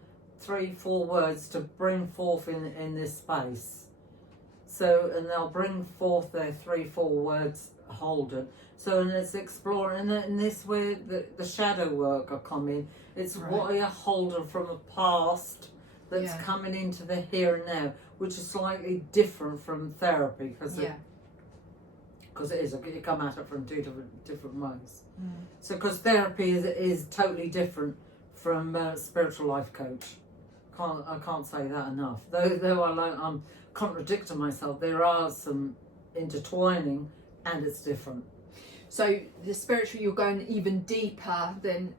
3-4 words to bring forth in this space. So, and they'll bring forth their 3-4 words holding. So, and it's exploring, and in this way the shadow work will come in. It's what are you holding from a past that's coming into the here and now, which is slightly different from therapy, because it is, you come at it from 2 different ways. So, because therapy is totally different from spiritual life coach. I can't say that enough. Though I'm contradicting myself, there are some intertwining, and it's different. So the spiritual, you're going even deeper than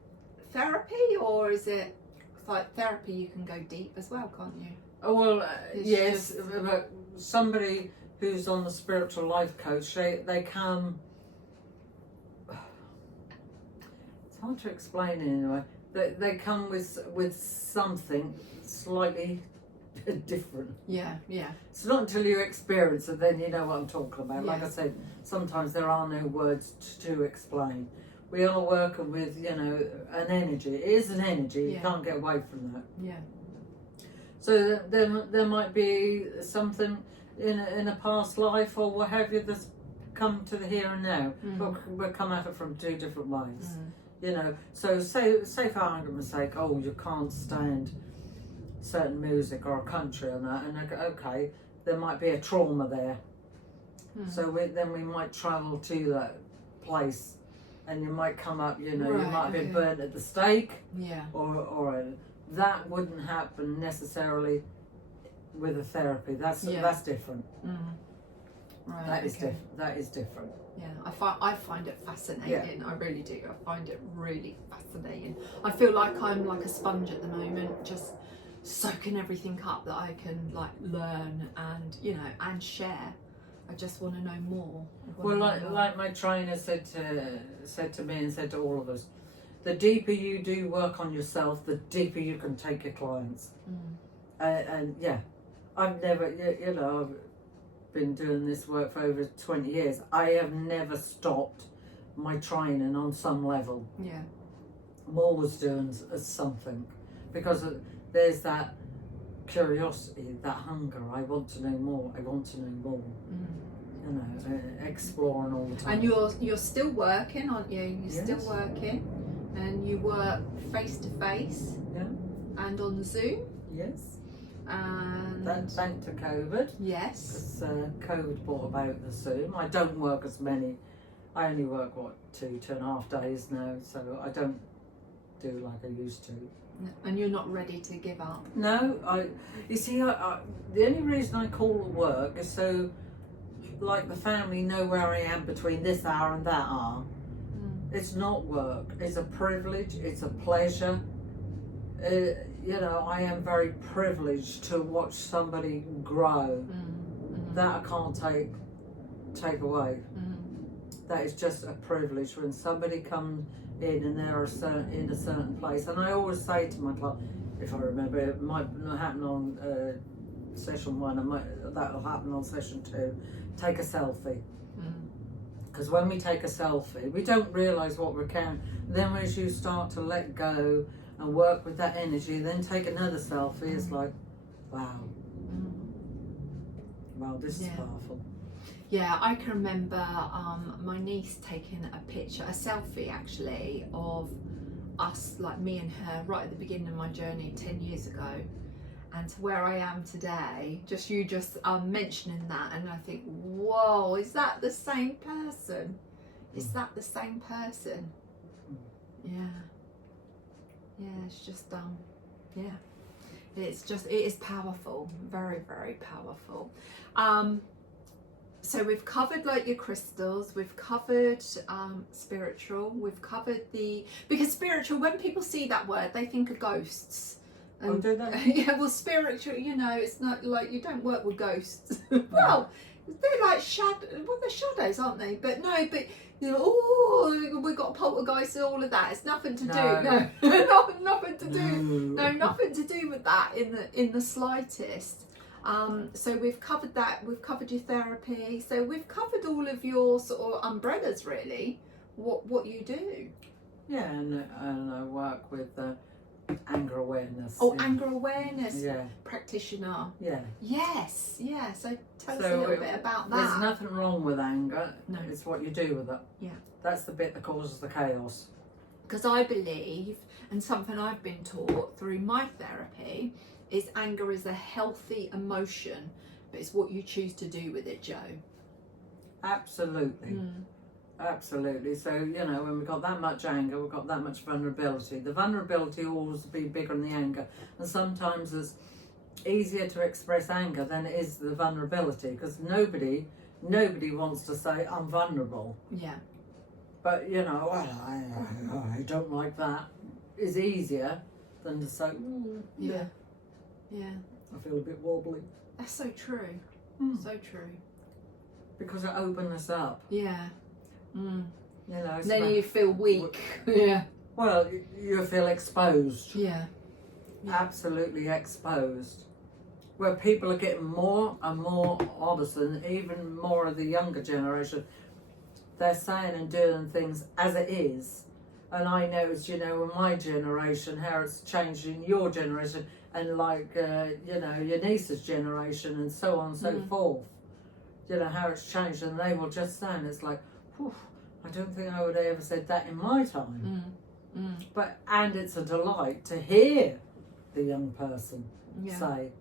therapy, or is it like therapy? You can go deep as well, can't you? Oh well, yes. But somebody who's on the spiritual life coach, they come. It's hard to explain anyway. They come with something slightly different. Yeah. It's not until you experience it then you know what I'm talking about. Yeah. Like I said, sometimes there are no words to explain. We are working with, an energy. It is an energy. You can't get away from that. Yeah. So there might be something in a past life or what have you that's come to the here and now. But we'll come at it from 2 different ways. So say for argument's sake, you can't stand certain music or a country and that, and okay, there might be a trauma there. So we might travel to that place, and you might come up, you might have been burnt at the stake, or that wouldn't happen necessarily with a therapy. That's different. Right. That is different. Yeah, I find it fascinating. Yeah. I really do. I find it really fascinating. I feel like I'm like a sponge at the moment, just soaking everything up that I can learn and and share. I just want to know more. Well, like my trainer said to me and said to all of us, the deeper you do work on yourself, the deeper you can take your clients. And I've never, I've been doing this work for over 20 years. I have never stopped my training on some level. Yeah. I'm always doing something, because there's that curiosity, that hunger. I want to know more. Exploring all the time. And you're still working, aren't you? You're still working, and you work face to face. Yeah. And on Zoom. Yes. And that's thanks to COVID. Yes. Because COVID brought about the Zoom. I don't work as many. I only work 2.5 days now, so I don't do like I used to. And you're not ready to give up? No, you see, the only reason I call it work is so, like, the family know where I am between this hour and that hour. It's not work. It's a privilege. It's a pleasure. I am very privileged to watch somebody grow. That I can't take away. that is just a privilege when somebody comes in and they're in a certain place. And I always say to my client, if I remember, it might not happen on session 1, that'll happen on session 2, take a selfie. Because when we take a selfie, we don't realise what we're carrying. Then as you start to let go and work with that energy, then take another selfie, it's like, wow. Wow, this is powerful. Yeah, I can remember my niece taking a picture, a selfie actually, of us, like me and her, right at the beginning of my journey 10 years ago. And to where I am today, just mentioning that, and I think, whoa, is that the same person? Is that the same person? Yeah. Yeah, it's just, it is powerful, very, very powerful. So we've covered like your crystals, we've covered spiritual, we've covered because spiritual, when people see that word, they think of ghosts. Oh, do they? Yeah, well, spiritual, it's not like, you don't work with ghosts. Well, they're like they're shadows, aren't they? But no, we've got poltergeists and all of that. It's nothing to do. No, nothing to do. No, nothing to do with that in the slightest. So we've covered that. We've covered your therapy. So we've covered all of your sort of umbrellas, really. What you do. Yeah, and I work with anger awareness. Oh, anger awareness practitioner. Yeah. Yes. Yeah. So tell us a little bit about that. There's nothing wrong with anger. No. It's what you do with it. Yeah. That's the bit that causes the chaos. Because I believe, and something I've been taught through my therapy, is anger is a healthy emotion, but it's what you choose to do with it, Joe. Absolutely. Absolutely. So, when we've got that much anger, we've got that much vulnerability. The vulnerability will always be bigger than the anger. And sometimes it's easier to express anger than it is the vulnerability, because nobody wants to say, I'm vulnerable. Yeah. But, I don't like that, is easier than to say, Yeah. I feel a bit wobbly. That's so true. So true. Because it opens us up. Yeah. Then you feel weak. Yeah. Well, you feel exposed. Yeah. Absolutely exposed. Where people are getting more and more honest, and even more of the younger generation, they're saying and doing things as it is. And I noticed, in my generation, how it's changed in your generation, and like, your niece's generation, and so on and so forth. How it's changed, and they will just say, and it's like, whew, I don't think I would have ever said that in my time. And it's a delight to hear the young person say,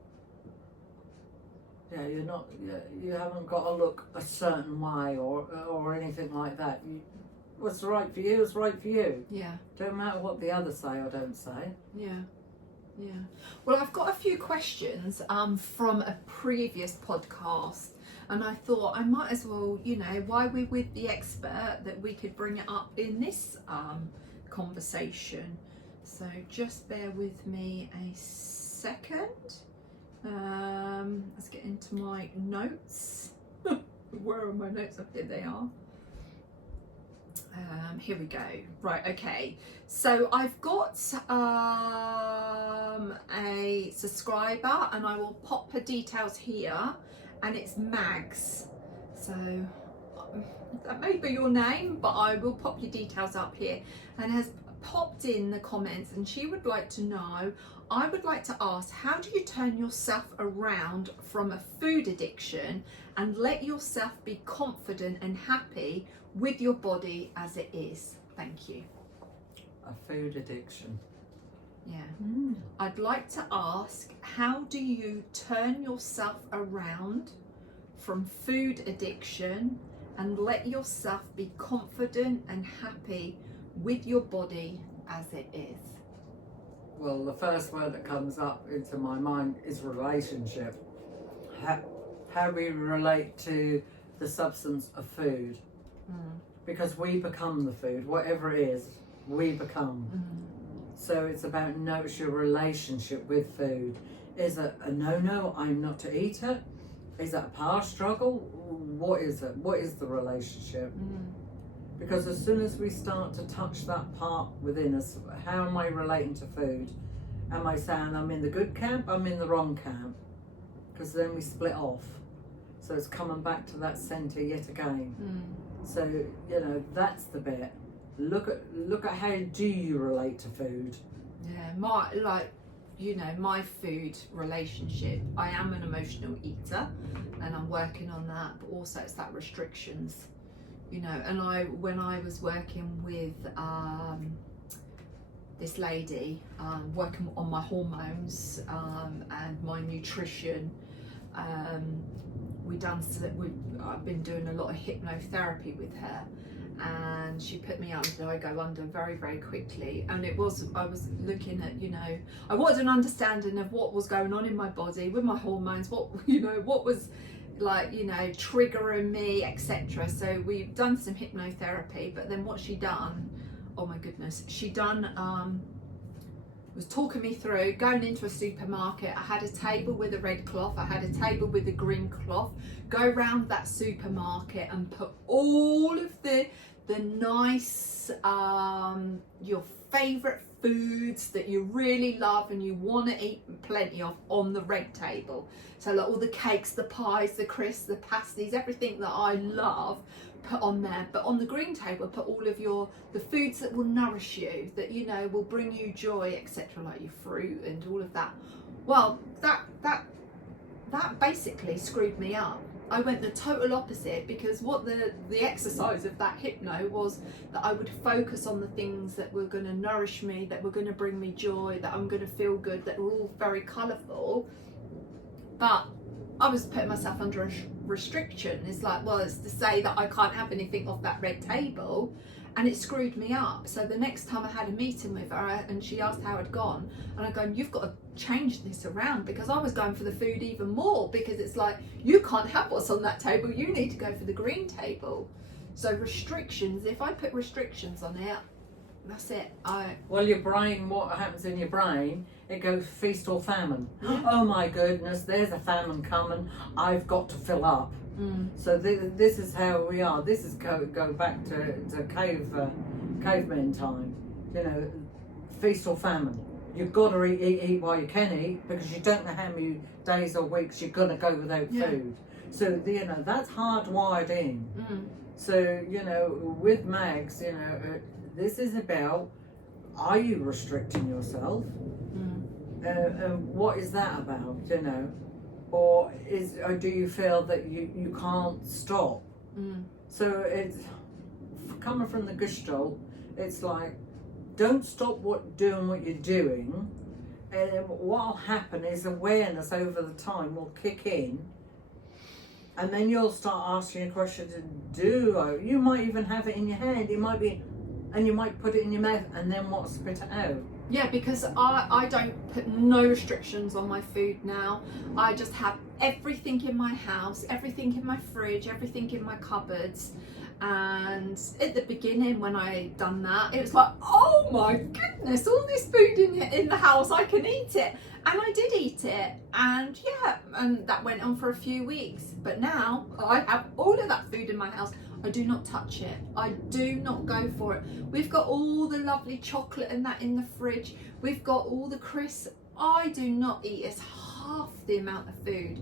you haven't got to look a certain way or anything like that. What's right for you is right for you. Yeah. Don't matter what the others say or don't say. Yeah. Yeah. Well, I've got a few questions from a previous podcast, and I thought I might as well, while we're with the expert, that we could bring it up in this conversation. So just bear with me a second. Let's get into my notes. Where are my notes? Oh, here they are. Here we go. Right, okay. So I've got a subscriber, and I will pop her details here, and it's Mags. So that may be your name, but I will pop your details up here, and has popped in the comments, and she would like to know, I would like to ask, how do you turn yourself around from a food addiction and let yourself be confident and happy with your body as it is? Thank you. A food addiction. Yeah. I'd like to ask, how do you turn yourself around from food addiction and let yourself be confident and happy with your body as it is? Well, the first word that comes up into my mind is relationship. How we relate to the substance of food. Because we become the food, whatever it is, we become. So it's about notice your relationship with food. Is it a no, I'm not to eat it? Is it a power struggle? What is it? What is the relationship? Because as soon as we start to touch that part within us, how am I relating to food? Am I saying I'm in the good camp, I'm in the wrong camp? Because then we split off. So it's coming back to that centre yet again. So, you know, that's the bit. Look at how do you relate to food? Yeah, my food relationship. I am an emotional eater, and I'm working on that. But also, it's that restrictions, you know. And when I was working with this lady, working on my hormones and my nutrition, I've been doing a lot of hypnotherapy with her. And she put me under, I go under very, very quickly. And I was looking at, you know, I wanted an understanding of what was going on in my body with my hormones, what was like, you know, triggering me, etc. So we've done some hypnotherapy, but then what she done, oh my goodness, was talking me through going into a supermarket. I had a table with a red cloth, I had a table with a green cloth. Go around that supermarket and put all of the nice, your favourite foods that you really love and you want to eat plenty of on the red table. So like all the cakes, the pies, the crisps, the pasties, everything that I love, put on there. But on the green table, put all of the foods that will nourish you, that, you know, will bring you joy, etc., like your fruit and all of that. Well, that basically screwed me up. I went the total opposite, because what the exercise of that hypno was that I would focus on the things that were going to nourish me, that were going to bring me joy, that I'm going to feel good, that were all very colourful. But I was putting myself under a restriction. It's like, well, it's to say that I can't have anything off that red table, and it screwed me up. So the next time I had a meeting with her and she asked how I'd gone, and I go, you've got to change this around, because I was going for the food even more, because it's like, you can't have what's on that table, you need to go for the green table. So restrictions, if I put restrictions on it, that's it. Well, your brain, what happens in your brain, it goes feast or famine. Oh my goodness, there's a famine coming, I've got to fill up. So this is how we are. This is go back to caveman time. You know, feast or famine. You've got to eat while you can eat, because you don't know how many days or weeks you're gonna go without food. So you know, that's hardwired in. So you know, with Mags, you know, this is about, are you restricting yourself? What is that about? You know. Or do you feel that you can't stop? So it's coming from the Gestalt. It's like, don't stop doing what you're doing, and what'll happen is awareness over the time will kick in, and then you'll start asking a question. You might even have it in your hand. It might be, and you might put it in your mouth, and then what? Spit it out. Yeah, because I don't put no restrictions on my food now. I just have everything in my house, everything in my fridge, everything in my cupboards. And at the beginning, when I done that, it was like, oh my goodness, all this food in the house, I can eat it. And I did eat it, and yeah, and that went on for a few weeks. But now I have all of that food in my house. I do not touch it. I do not go for it. We've got all the lovely chocolate and that in the fridge. We've got all the crisps. I do not eat. It's half the amount of food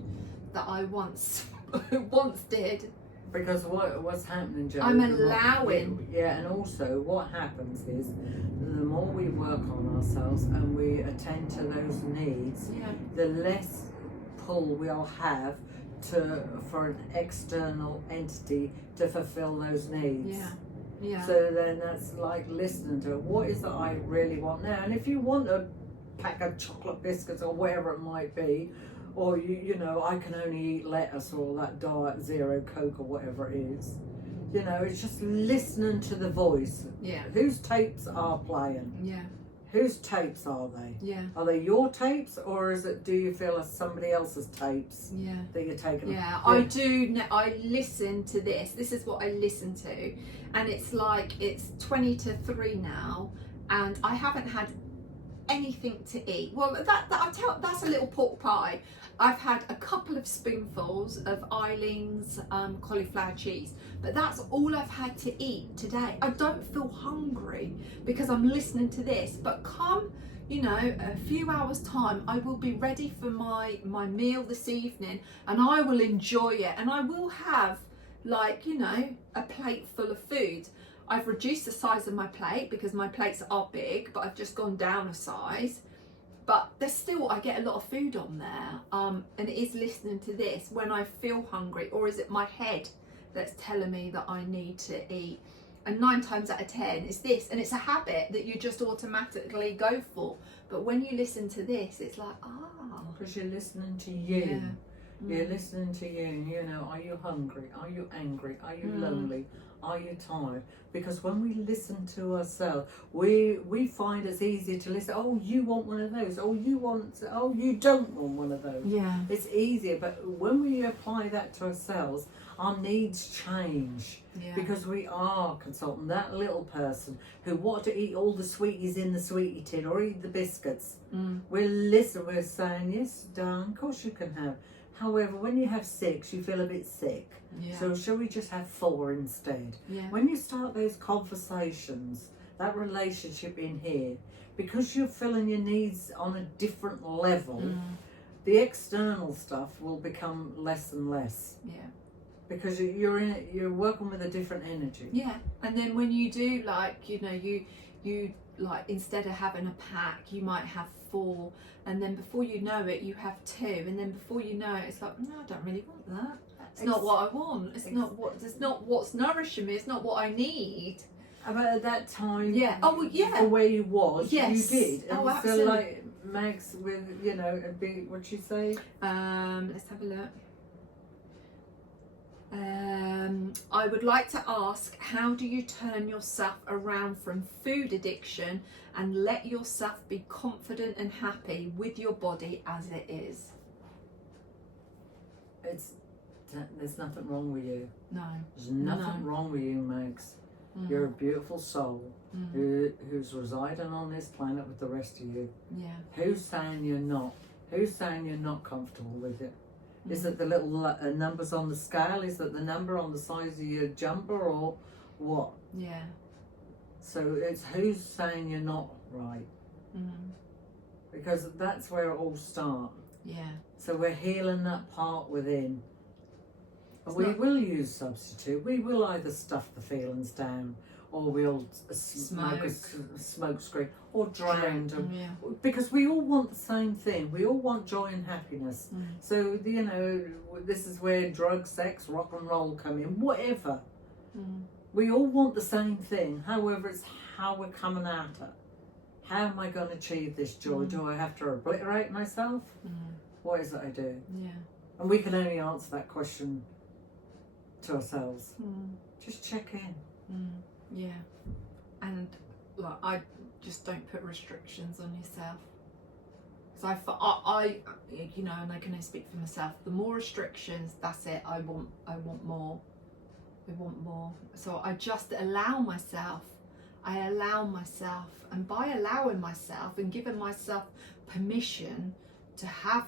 that I once did. Because what's happening, Jo? I'm allowing. Yeah, and also what happens is, the more we work on ourselves and we attend to those needs, the less pull we'll have for an external entity to fulfill those needs. Yeah. So then that's like listening to what is it I really want now. And if you want a pack of chocolate biscuits or whatever it might be, or you know, I can only eat lettuce or that Diet Zero Coke or whatever it is. You know, it's just listening to the voice. Yeah. Whose tapes are playing? Yeah. Whose tapes are they? Yeah. Are they your tapes, or do you feel it's somebody else's tapes that you're taking? Yeah, I do. I listen to this. This is what I listen to. And it's like, it's 20 to 3 now. And I haven't had anything to eat. Well, that's a little pork pie. I've had a couple of spoonfuls of Eileen's cauliflower cheese, but that's all I've had to eat today. I don't feel hungry because I'm listening to this, but come, you know, a few hours time, I will be ready for my meal this evening, and I will enjoy it, and I will have, like, you know, a plate full of food. I've reduced the size of my plate because my plates are big, but I've just gone down a size. But there's still, I get a lot of food on there, and it is listening to this when I feel hungry, or is it my head that's telling me that I need to eat? And 9 times out of 10 it's this, and it's a habit that you just automatically go for. But when you listen to this, it's like, because you're listening to you. Yeah. You're listening to you. You know, are you hungry? Are you angry? Are you lonely? Are you tired? Because when we listen to ourselves, we find it's easier to listen. Oh, you want one of those. Oh, you don't want one of those. Yeah. It's easier. But when we apply that to ourselves, our needs change. Yeah. Because we are consulting that little person who wanted to eat all the sweeties in the sweetie tin or eat the biscuits. We're saying, yes, darling, of course you can have. However, when you have 6, you feel a bit sick. Yeah. So shall we just have 4 instead? Yeah. When you start those conversations, that relationship in here, because you're filling your needs on a different level, the external stuff will become less and less. Yeah. Because you're working with a different energy. Yeah. And then when you do, like, you know, you like, instead of having a pack, you might have 4, and then before you know it, you have 2, and then before you know it, it's like, no, I don't really want that. It's not what I want. It's not what's nourishing me. It's not what I need. But at that time, yeah. Oh, well, yeah. For where you was, yes. you did. And oh, so absolutely. like Max with, you know, what'd she say? Let's have a look. I would like to ask, how do you turn yourself around from food addiction and let yourself be confident and happy with your body as it is? There's nothing wrong with you. No. There's nothing wrong with you, Max. You're a beautiful soul who's residing on this planet with the rest of you. Yeah. Who's saying you're not? Who's saying you're not comfortable with it? Is it the little numbers on the scale? Is it the number on the size of your jumper, or what? Yeah. So it's who's saying you're not right. Because that's where it all starts. Yeah. So we're healing that part within. And we will use substitute. We will either stuff the feelings down, or we'll smoke a smoke screen, or drown them. Yeah. Because we all want the same thing. We all want joy and happiness. So, you know, this is where drugs, sex, rock and roll come in, whatever. We all want the same thing. However, it's how we're coming at it. How am I going to achieve this joy? Do I have to obliterate myself? What is it I do? Yeah. And we can only answer that question to ourselves. Just check in. Yeah. And like, I just don't put restrictions on yourself. Because I, you know, and I can only speak for myself. The more restrictions, that's it. I want more. I want more. So I just allow myself. And by allowing myself and giving myself permission to have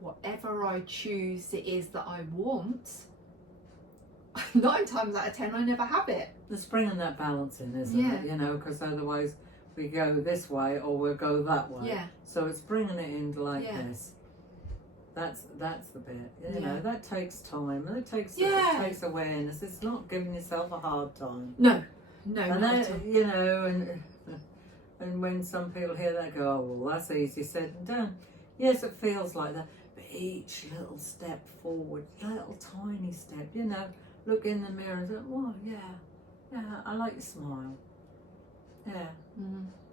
whatever I choose it is that I want, 9 times out of 10 I never have it. It's bringing that balance in, isn't it? You know, because otherwise we go this way or we'll go that way. Yeah. So it's bringing it in like this. That's the bit. You know, that takes time. And it takes awareness. It's not giving yourself a hard time. No, and that, you know, and when some people hear that, go, oh, well, that's easy said and done. Yes, it feels like that. But each little step forward, little tiny step, you know, look in the mirror and say, oh, yeah, I like your smile. Yeah,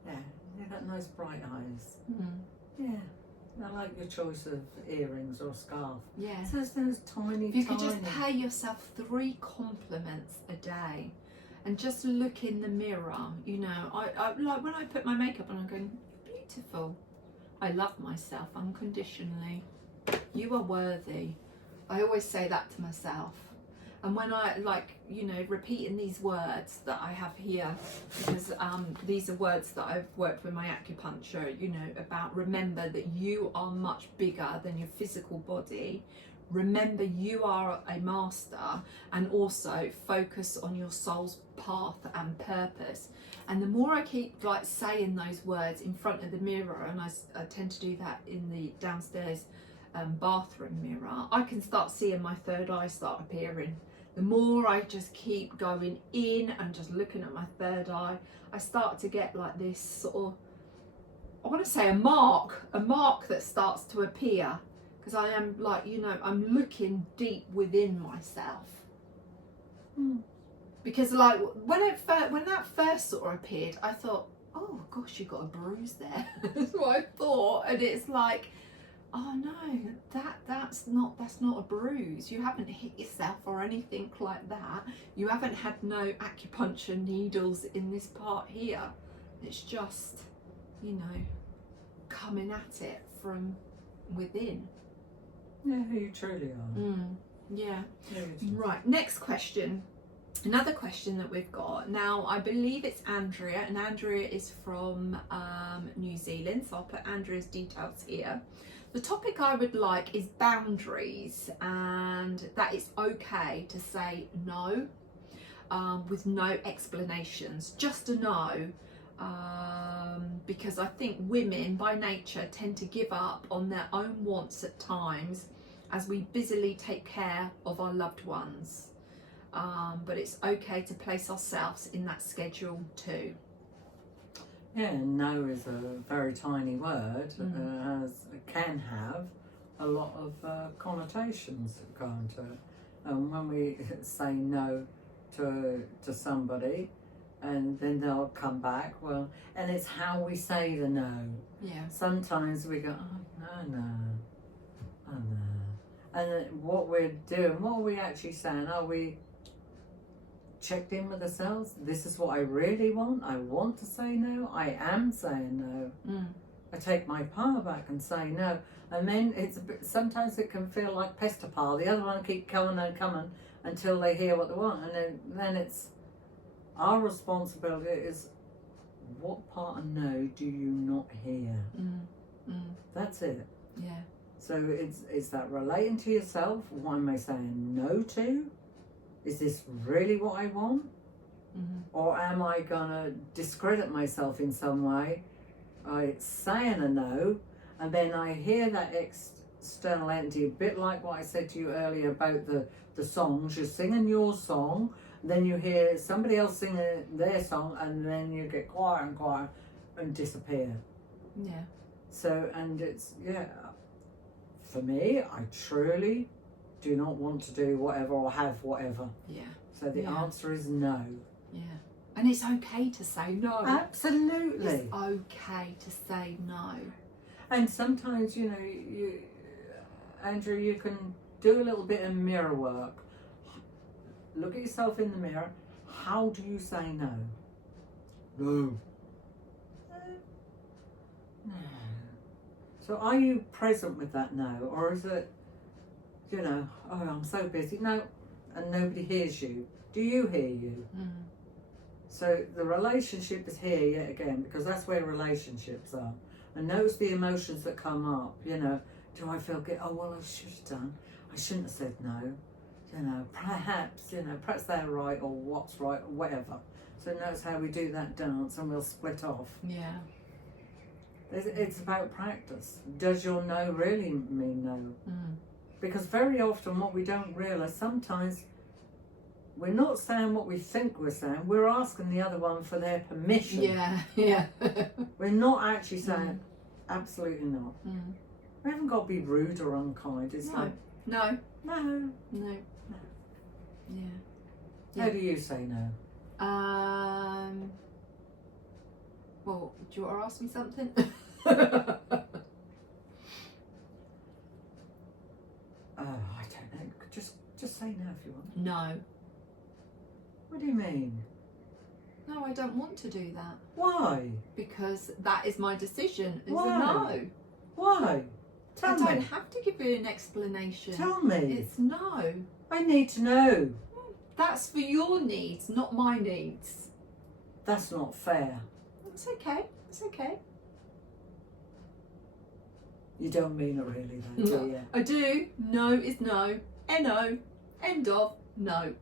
yeah, you've got nice bright eyes. Yeah, I like your choice of earrings or scarf. Yeah. So it's those tiny, if you could just pay yourself 3 compliments a day and just look in the mirror, you know, I like when I put my makeup on, I'm going, beautiful. I love myself unconditionally. You are worthy. I always say that to myself. And when I repeating these words that I have here, because these are words that I've worked with my acupuncture, about remember that you are much bigger than your physical body. Remember you are a master, and also focus on your soul's path and purpose. And the more I keep saying those words in front of the mirror, and I tend to do that in the downstairs bathroom mirror, I can start seeing my third eye start appearing. The more I just keep going in and just looking at my third eye, I start to get this sort of, I want to say a mark that starts to appear, because I am I'm looking deep within myself. Because when that first sort of appeared, I thought, oh gosh, you got a bruise there. That's what I thought. And it's oh no, that's not a bruise. You haven't hit yourself or anything like that. You haven't had no acupuncture needles in this part here. It's just, coming at it from within. Yeah, you truly are. Yeah. Right, next question. Another question that we've got. Now, I believe it's Andrea, and Andrea is from New Zealand, so I'll put Andrea's details here. The topic I would like is boundaries, and that it's okay to say no with no explanations, just a no, because I think women by nature tend to give up on their own wants at times as we busily take care of our loved ones. But it's okay to place ourselves in that schedule too. Yeah, no is a very tiny word, can have a lot of connotations going to it. And when we say no to somebody, and then they'll come back, and it's how we say the no. Yeah. Sometimes we go, oh no. And then what we're doing, what are we actually saying? Are we checked in with ourselves? This is what I really want. I want to say no. I am saying no. I take my power back and say no. And then sometimes it can feel like pester pile. The other one keep coming and coming until they hear what they want. And then it's our responsibility is, what part of no do you not hear? That's it. Yeah. So it's that relating to yourself. What am I saying no to? Is this really what I want? Or am I gonna discredit myself in some way by saying a no, and then I hear that external entity, a bit like what I said to you earlier about the songs. You're singing your song, then you hear somebody else singing their song, and then you get quieter and quieter and disappear. Yeah. So, and it's, for me, I truly do not want to do whatever or have whatever. Yeah. So the answer is no. Yeah. And it's okay to say no. Absolutely. It's okay to say no. And sometimes, Andrew, you can do a little bit of mirror work. Look at yourself in the mirror. How do you say no? No. No. So are you present with that no? Or is it, oh, I'm so busy. No, and nobody hears you. Do you hear you? So the relationship is here yet again, because that's where relationships are. And notice the emotions that come up. Do I feel good? Oh, well, I should have done. I shouldn't have said no. Perhaps they're right, or what's right, or whatever. So notice how we do that dance, and we'll split off. Yeah. It's about practice. Does your no really mean no? Because very often what we don't realise, sometimes we're not saying what we think we're saying, we're asking the other one for their permission. Yeah. We're not actually saying, absolutely not. We haven't got to be rude or unkind. It's No. Yeah. How do you say no? Well, do you want to ask me something? I don't know. Just say no if you want. No. What do you mean? No, I don't want to do that. Why? Because that is my decision. Is Why? a no. Why? I don't have to give you an explanation. Tell me. It's no. I need to know. That's for your needs, not my needs. That's not fair. It's okay. It's okay. You don't mean it really though, do you? I do. No is no. N-O. End of. No.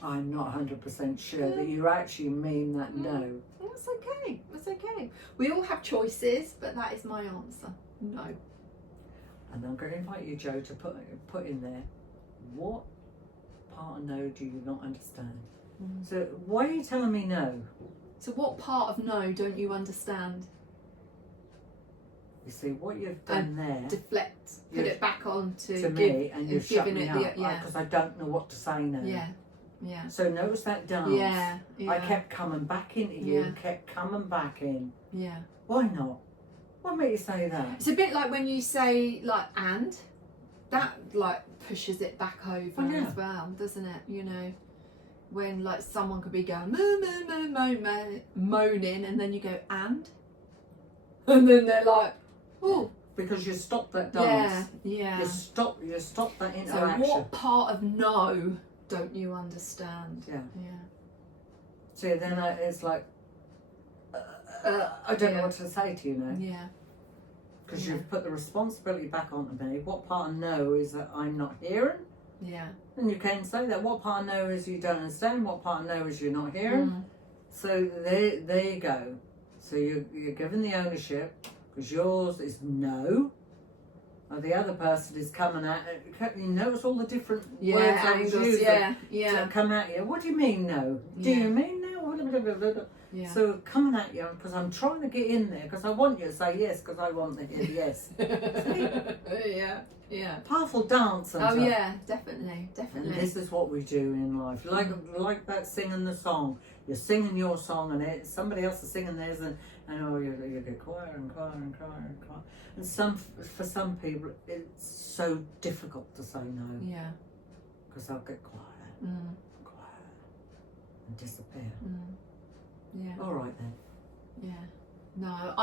I'm not 100% sure that you actually mean that no. That's okay. That's okay. We all have choices, but that is my answer. No. And I'm going to invite you, Joe, to put in there, what part of no do you not understand? So why are you telling me no? So what part of no don't you understand? You see, what you've done there... Deflect. Put it back on to me, and you've shut me up, yeah. because I don't know what to say now. Yeah. Yeah. So notice that dance. Yeah. I kept coming back into you, kept coming back in. Yeah. Why not? What made you say that? It's a bit like when you say like and, that like pushes it back over as well, doesn't it? You know, when like someone could be going moaning, and then you go and then they're like, oh. Because you stopped that dance. Yeah. You stopped that interaction. So what part of no don't you understand? Yeah. Yeah. See, then it's like, I don't know what to say to you now. Yeah. Because you've put the responsibility back onto me. What part of no is that I'm not hearing? Yeah. And you can say that. What part of no is you don't understand? What part of no is you're not hearing? So there you go. So you're given the ownership, because yours is no. And the other person is coming at it. You notice all the different words I was using that come at you. What do you mean no? Do you mean no? Yeah. So coming at you, because I'm trying to get in there, because I want you to say yes, because I want to hear yes. Yeah. Powerful dance. Oh yeah, definitely. And this is what we do in life. Like that singing the song. You're singing your song, and somebody else is singing theirs, and you get quiet and quiet and quiet and quiet. And for some people, it's so difficult to say no. Yeah. Because they'll get quiet, quiet, and disappear. Yeah. All right then. Yeah. No,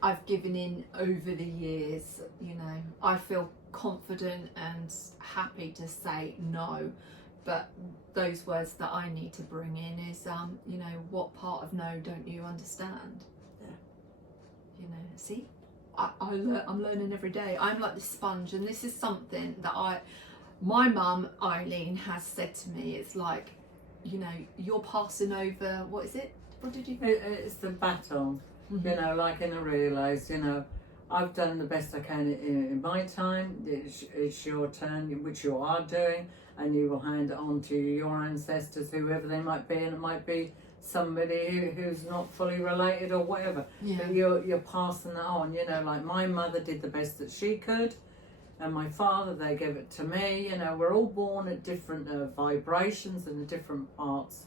I've given in over the years. You know, I feel confident and happy to say no. But those words that I need to bring in is, you know, what part of no don't you understand? Yeah. You know, see, I'm learning every day. I'm like this sponge, and this is something that my mum, Eileen, has said to me. It's like, you know, you're passing over, what is it? What did you... It's the baton, you know, like in a relays, you know. I've done the best I can in my time. It's your turn, which you are doing, and you will hand it on to your ancestors, whoever they might be, and it might be somebody who's not fully related or whatever. Yeah. But you're passing that on, you know, like my mother did the best that she could, and my father, they gave it to me. You know, we're all born at different vibrations and different parts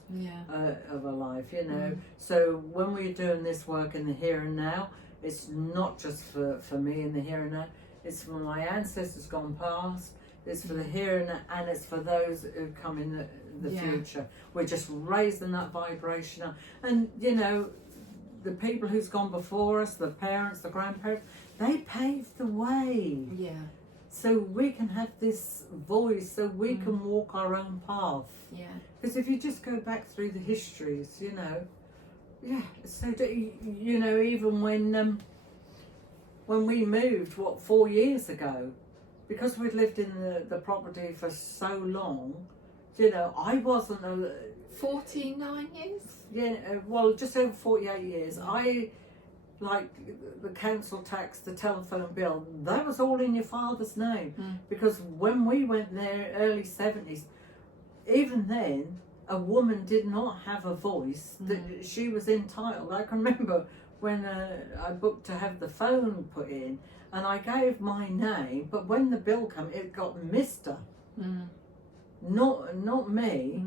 of our life, you know. So when we're doing this work in the here and now, it's not just for me in the here and now. It's for my ancestors gone past. It's for the here and now, and it's for those who come in the future. We're just raising that vibration up. And, you know, the people who's gone before us, the parents, the grandparents, they paved the way. Yeah. So we can have this voice, so we can walk our own path. Yeah. Because if you just go back through the histories, you know, so you know, even when we moved 4 years ago, because we'd lived in the property for so long, you know, I wasn't 49 years. Yeah, well, just over 48 years. I like the council tax, the telephone bill, that was all in your father's name. Because when we went there, early 70s, even then, a woman did not have a voice, that she was entitled. I can remember when I booked to have the phone put in, and I gave my name, but when the bill came, it got Mr. Not me.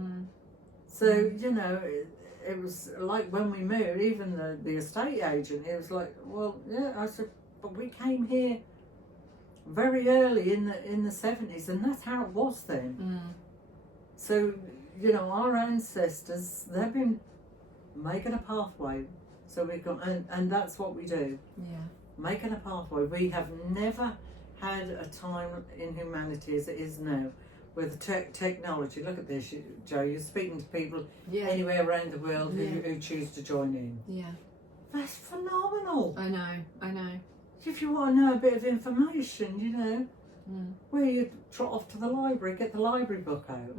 So, you know, it was like when we moved, even the estate agent, it was like, well, yeah, I said, but we came here very early in the 70s, and that's how it was then. So, you know, our ancestors, they've been making a pathway, so we can, and that's what we do. Yeah. Making a pathway. We have never had a time in humanity as it is now, with technology. Look at this, Joe. You're speaking to people anywhere around the world who choose to join in. Yeah. That's phenomenal. I know. If you want to know a bit of information, you know, where you trot off to the library, get the library book out.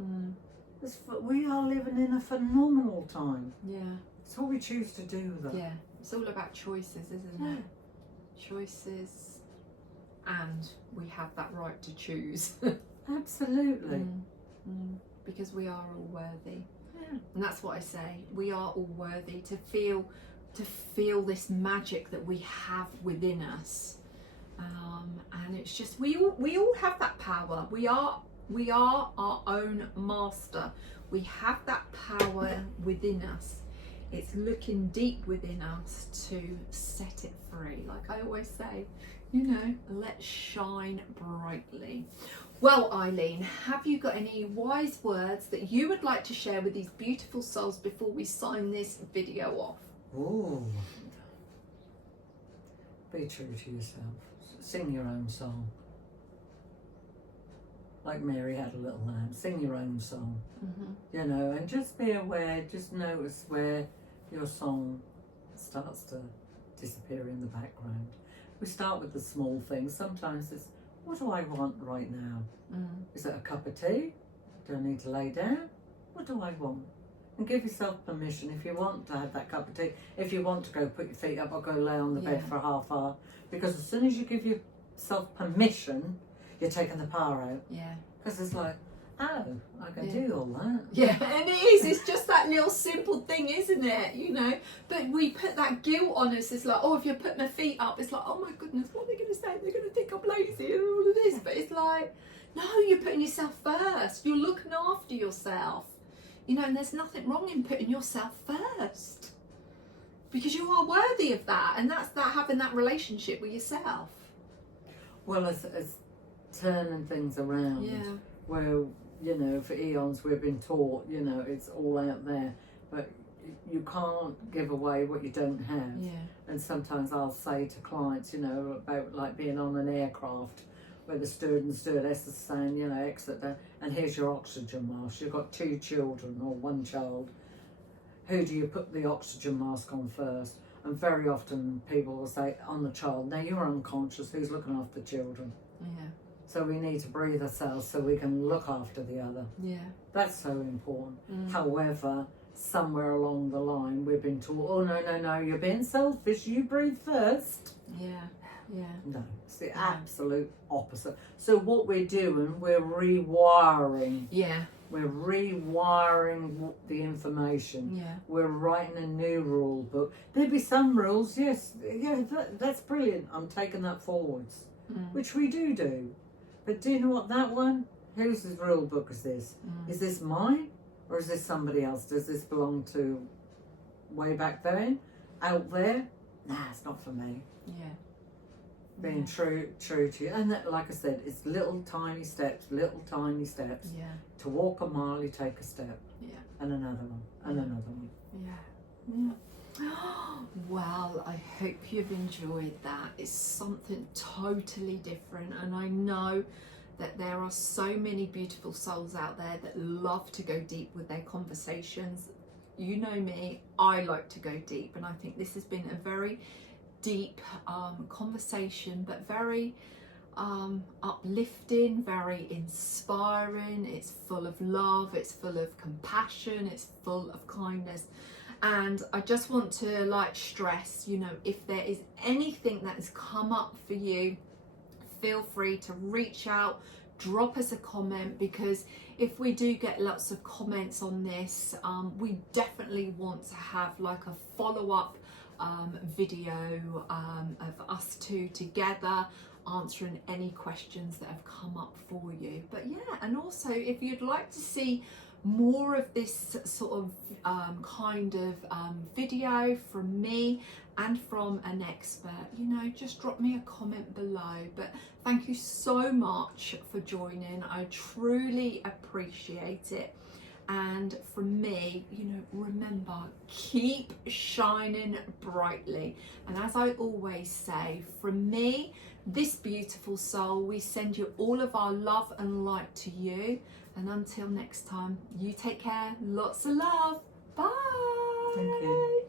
We are living in a phenomenal time. Yeah. It's what we choose to do, though. Yeah. It's all about choices, isn't it? Choices, and we have that right to choose. Absolutely. Because we are all worthy. Yeah. And that's what I say. We are all worthy to feel this magic that we have within us. And it's just we all have that power. We are our own master. We have that power within us. It's looking deep within us to set it free. Like I always say, you know, let's shine brightly. Well, Eileen, have you got any wise words that you would like to share with these beautiful souls before we sign this video off? Ooh. Be true to yourself. Sing your own song. Like Mary had a little lamb. Sing your own song. You know, and just be aware, just notice where your song starts to disappear in the background. We start with the small things. Sometimes it's, what do I want right now? Is it a cup of tea? Do I need to lay down? What do I want? And give yourself permission if you want to have that cup of tea. If you want to go put your feet up or go lay on the bed for a half hour. Because as soon as you give yourself permission, you're taking the power out. Yeah. Because it's like, oh, I can do all that. Yeah, and it is. It's just that little simple thing, isn't it? You know, but we put that guilt on us. It's like, oh, if you put my feet up, it's like, oh my goodness, what are they going to say? They're going to think I'm lazy and all of this. But it's like, no, you're putting yourself first. You're looking after yourself. You know, and there's nothing wrong in putting yourself first. Because you are worthy of that. And that's that, having that relationship with yourself. Well, as turning things around. Where, you know, for eons we've been taught, you know, it's all out there. But you can't give away what you don't have. And sometimes I'll say to clients, you know, about like being on an aircraft where the steward and stewardess is saying, you know, exit there, and here's your oxygen mask. You've got 2 children or 1 child. Who do you put the oxygen mask on first? And very often people will say, on the child. Now you're unconscious, who's looking after the children? So we need to breathe ourselves so we can look after the other. That's so important. However, somewhere along the line we've been taught, oh no, you're being selfish, you breathe first. No, it's the absolute opposite. So what we're doing, we're rewiring. We're rewiring the information. We're writing a new rule book. There'd be some rules, that's brilliant. I'm taking that forwards, which we do. But do you know what, that one? Whose rule book is this? Is this mine? Or is this somebody else? Does this belong to way back then? Out there? Nah, it's not for me. Being true to you. And that, like I said, it's little tiny steps. To walk a mile, you take a step. And another one. And another one. Well, I hope you've enjoyed that. It's something totally different, and I know that there are so many beautiful souls out there that love to go deep with their conversations. You know me, I like to go deep, and I think this has been a very deep conversation, but very uplifting, very inspiring. It's full of love, it's full of compassion, it's full of kindness. And I just want to like stress, you know, if there is anything that has come up for you, feel free to reach out, drop us a comment, because if we do get lots of comments on this, we definitely want to have like a follow-up video of us two together answering any questions that have come up for you. But yeah, and also if you'd like to see more of this sort of kind of video from me and from an expert, you know, just drop me a comment below. But thank you so much for joining. I truly appreciate it. And from me, you know, remember, keep shining brightly. And as I always say, from me, this beautiful soul, we send you all of our love and light to you. And until next time, you take care. Lots of love. Bye. Thank you.